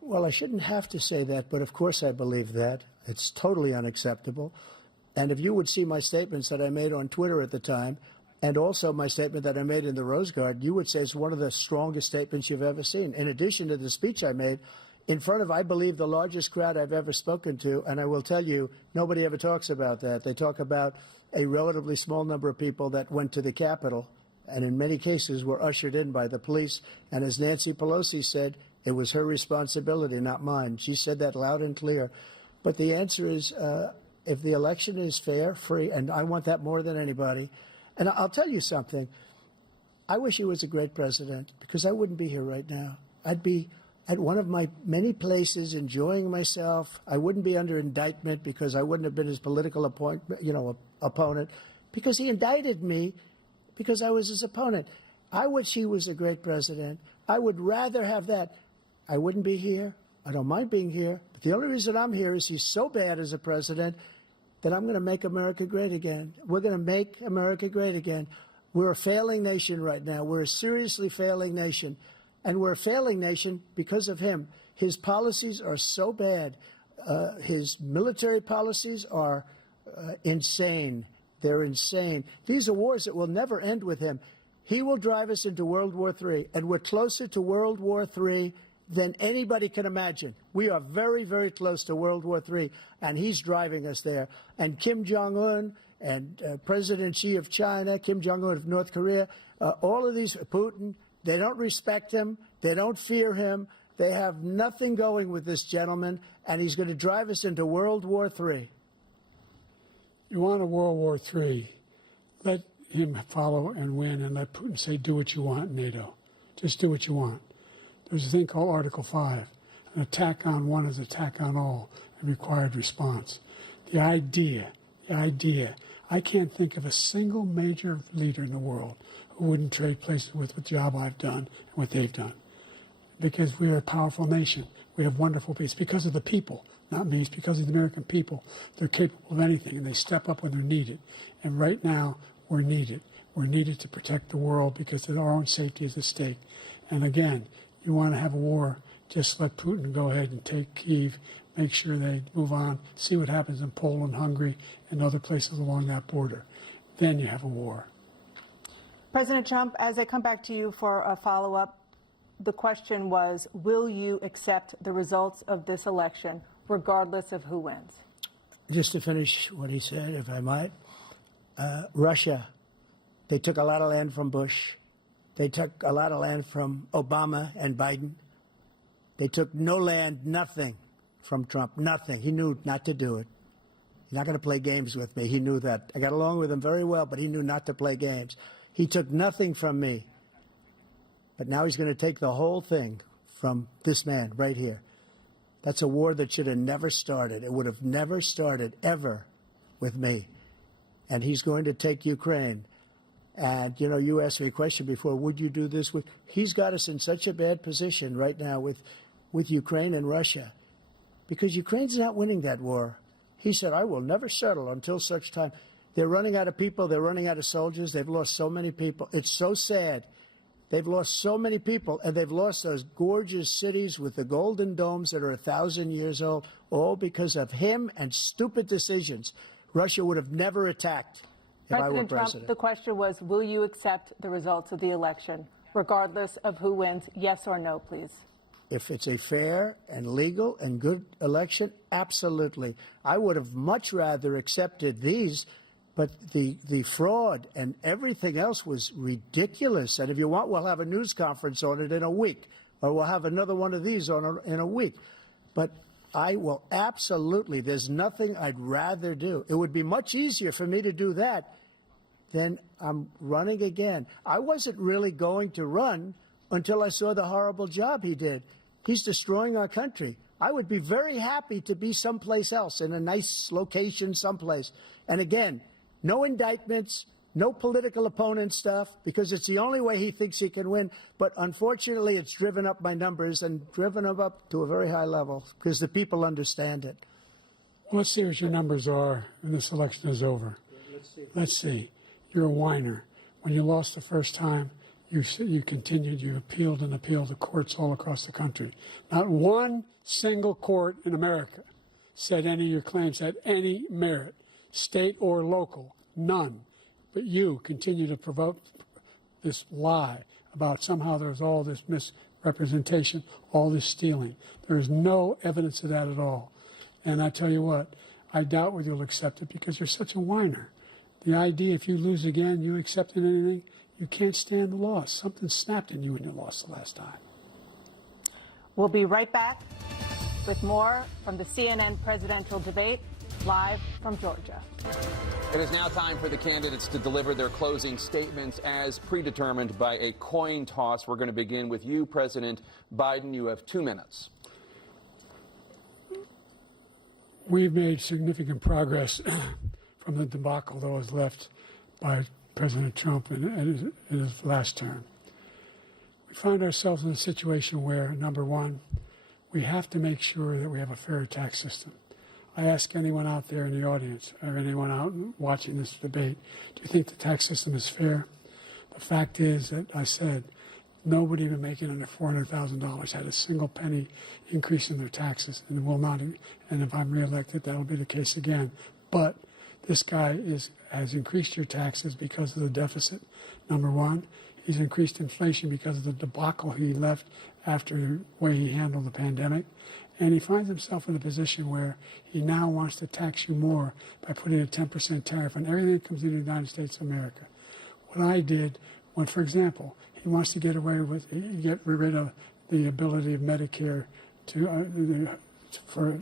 Well, I shouldn't have to say that, but of course I believe that. It's totally unacceptable. And if you would see my statements that I made on Twitter at the time, and also my statement that I made in the Rose Garden, you would say it's one of the strongest statements you've ever seen. In addition to the speech I made in front of, I believe, the largest crowd I've ever spoken to, and I will tell you, nobody ever talks about that. They talk about a relatively small number of people that went to the Capitol, and in many cases were ushered in by the police. And as Nancy Pelosi said, it was her responsibility, not mine. She said that loud and clear. But the answer is, if the election is fair, free, and I want that more than anybody. And I'll tell you something. I wish he was a great president, because I wouldn't be here right now. I'd be at one of my many places enjoying myself. I wouldn't be under indictment because I wouldn't have been his political opponent, because he indicted me because I was his opponent. I wish he was a great president. I would rather have that. I wouldn't be here. I don't mind being here. But the only reason I'm here is he's so bad as a president that I'm going to make America great again. We're going to make America great again. We're a failing nation right now. We're a seriously failing nation. And we're a failing nation because of him. His policies are so bad. His military policies are insane. They're insane. These are wars that will never end with him. He will drive us into World War III, and we're closer to World War III than anybody can imagine. We are very, very close to World War III, and he's driving us there. And Kim Jong-un and President Xi of China, Kim Jong-un of North Korea, all of these, Putin, they don't respect him. They don't fear him. They have nothing going with this gentleman, and he's going to drive us into World War III. You want a World War III, let him follow and win, and let Putin say, do what you want, NATO. Just do what you want. There's a thing called Article 5. An attack on one is an attack on all, and required response. The idea, I can't think of a single major leader in the world who wouldn't trade places with the job I've done and what they've done. Because we are a powerful nation. We have wonderful people. It's because of the people, not me. It's because of the American people. They're capable of anything, and they step up when they're needed. And right now, we're needed. We're needed to protect the world because our own safety is at stake. And again, you want to have a war, just let Putin go ahead and take Kyiv, make sure they move on, see what happens in Poland, Hungary, and other places along that border. Then you have a war. President Trump, as I come back to you for a follow-up, the question was, will you accept the results of this election, regardless of who wins? Just to finish what he said, if I might, Russia, they took a lot of land from Bush. They took a lot of land from Obama and Biden. They took no land, nothing from Trump, nothing. He knew not to do it. He's not going to play games with me. He knew that. I got along with him very well, but he knew not to play games. He took nothing from me. But now he's going to take the whole thing from this man right here. That's a war that should have never started. It would have never started, ever, with me. And he's going to take Ukraine. And, you know, you asked me a question before, would you do this with... He's got us in such a bad position right now with Ukraine and Russia. Because Ukraine's not winning that war. He said, I will never settle until such time. They're running out of people. They're running out of soldiers. They've lost so many people. It's so sad. They've lost so many people, and they've lost those gorgeous cities with the golden domes that are 1,000 years old, all because of him and stupid decisions. Russia would have never attacked if I were President Trump, president. the question was, will you accept the results of the election, regardless of who wins? Yes or no, please. If it's a fair and legal and good election, absolutely. I would have much rather accepted these, but the fraud and everything else was ridiculous. And if you want, we'll have a news conference on it in a week, or we'll have another one of these in a week. But I will absolutely, there's nothing I'd rather do. It would be much easier for me to do that than I'm running again. I wasn't really going to run until I saw the horrible job he did. He's destroying our country. I would be very happy to be someplace else, in a nice location someplace. And again, no indictments, no political opponent stuff, because it's the only way he thinks he can win. But unfortunately, it's driven up my numbers and driven them up to a very high level because the people understand it. Well, let's see what your numbers are when this election is over. Let's see. You're a whiner. When you lost the first time, you continued, you appealed and appealed to courts all across the country. Not one single court in America said any of your claims had any merit, state or local, none. But you continue to provoke this lie about somehow there's all this misrepresentation, all this stealing. There is no evidence of that at all. And I tell you what, I doubt whether you'll accept it because you're such a whiner. The idea if you lose again, you accepting anything, you can't stand the loss. Something snapped in you when you lost the last time. We'll be right back with more from the CNN presidential debate, live from Georgia. It is now time for the candidates to deliver their closing statements as predetermined by a coin toss. We're going to begin with you, President Biden. You have 2 minutes. We've made significant progress from the debacle that was left by President Trump in his last term. We find ourselves in a situation where, number one, we have to make sure that we have a fair tax system. I ask anyone out there in the audience or anyone out watching this debate, do you think the tax system is fair? The fact is that I said Nobody even making under $400,000 had a single penny increase in their taxes, and will not. And if I'm reelected, that'll be the case again. But this guy has increased your taxes because of the deficit. Number one, he's increased inflation because of the debacle he left after the way he handled the pandemic. And he finds himself in a position where he now wants to tax you more by putting a 10% tariff on everything that comes into the United States of America. What I did, when, for example, he wants to get rid of the ability of Medicare for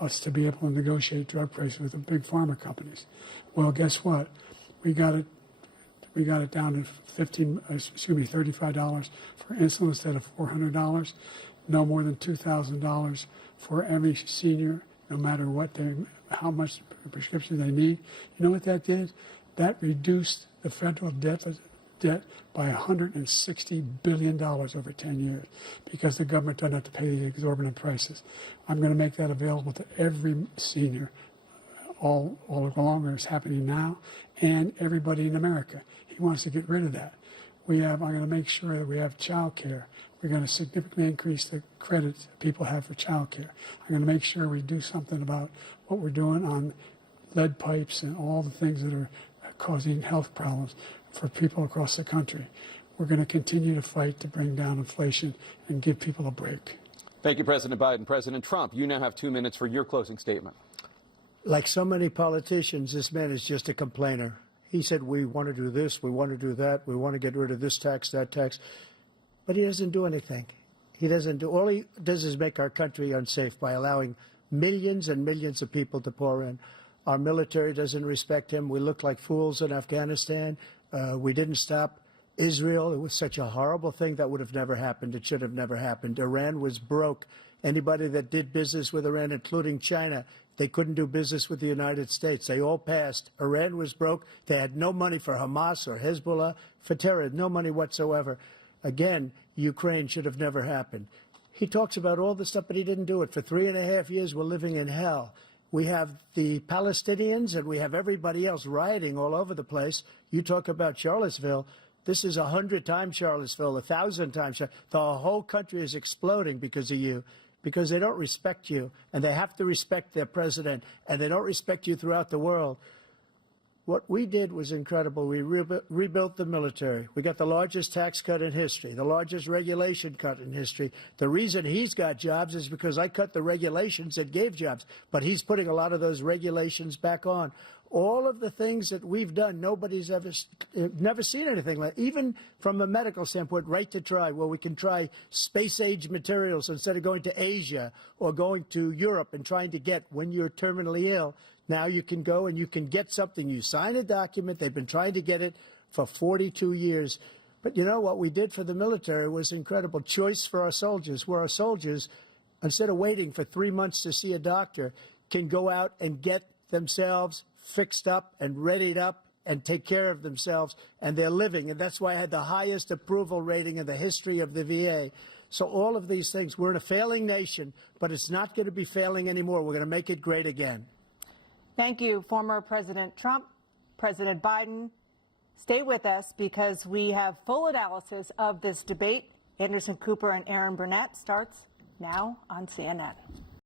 us to be able to negotiate drug prices with the big pharma companies. Well, guess what? We got it down to $35 for insulin instead of $400. No more than $2,000 for every senior, no matter how much prescription they need. You know what that did? That reduced the federal debt by $160 billion over 10 years because the government doesn't have to pay the exorbitant prices. I'm going to make that available to every senior all along, it's happening now, and everybody in America. He wants to get rid of that. I'm going to make sure that we have child care. We're going to significantly increase the credits people have for child care. I'm going to make sure we do something about what we're doing on lead pipes and all the things that are causing health problems for people across the country. We're going to continue to fight to bring down inflation and give people a break. Thank you, President Biden. President Trump, you now have 2 minutes for your closing statement. Like so many politicians, this man is just a complainer. He said, we want to do this, we want to do that, we want to get rid of this tax, that tax. But he doesn't do anything. All he does is make our country unsafe by allowing millions and millions of people to pour in. Our military doesn't respect him. We look like fools in Afghanistan. We didn't stop Israel. It was such a horrible thing that would have never happened. It should have never happened. Iran was broke. Anybody that did business with Iran, including China, they couldn't do business with the United States. They all passed. Iran was broke. They had no money for Hamas or Hezbollah, for terror, no money whatsoever. Again, Ukraine should have never happened. He talks about all this stuff, but he didn't do it. For 3.5 years, we're living in hell. We have the Palestinians and we have everybody else rioting all over the place. You talk about Charlottesville. This is 100 times Charlottesville, 1,000 times. The whole country is exploding because of you, because they don't respect you, and they have to respect their president, and they don't respect you throughout the world. What we did was incredible. We rebuilt the military. We got the largest tax cut in history, the largest regulation cut in history. The reason he's got jobs is because I cut the regulations that gave jobs, but he's putting a lot of those regulations back on. All of the things that we've done, nobody's never seen anything like. Even from a medical standpoint, right to try, where we can try space-age materials instead of going to Asia or going to Europe and trying to get when you're terminally ill. Now you can go and you can get something. You sign a document. They've been trying to get it for 42 years. But you know what we did for the military was incredible. Choice for our soldiers, where our soldiers, instead of waiting for 3 months to see a doctor, can go out and get themselves fixed up and readied up and take care of themselves, and they're living. And that's why I had the highest approval rating in the history of the VA. So all of these things, we're in a failing nation, but it's not going to be failing anymore. We're going to make it great again. Thank you, former President Trump, President Biden. Stay with us because we have full analysis of this debate. Anderson Cooper and Aaron Burnett starts now on CNN.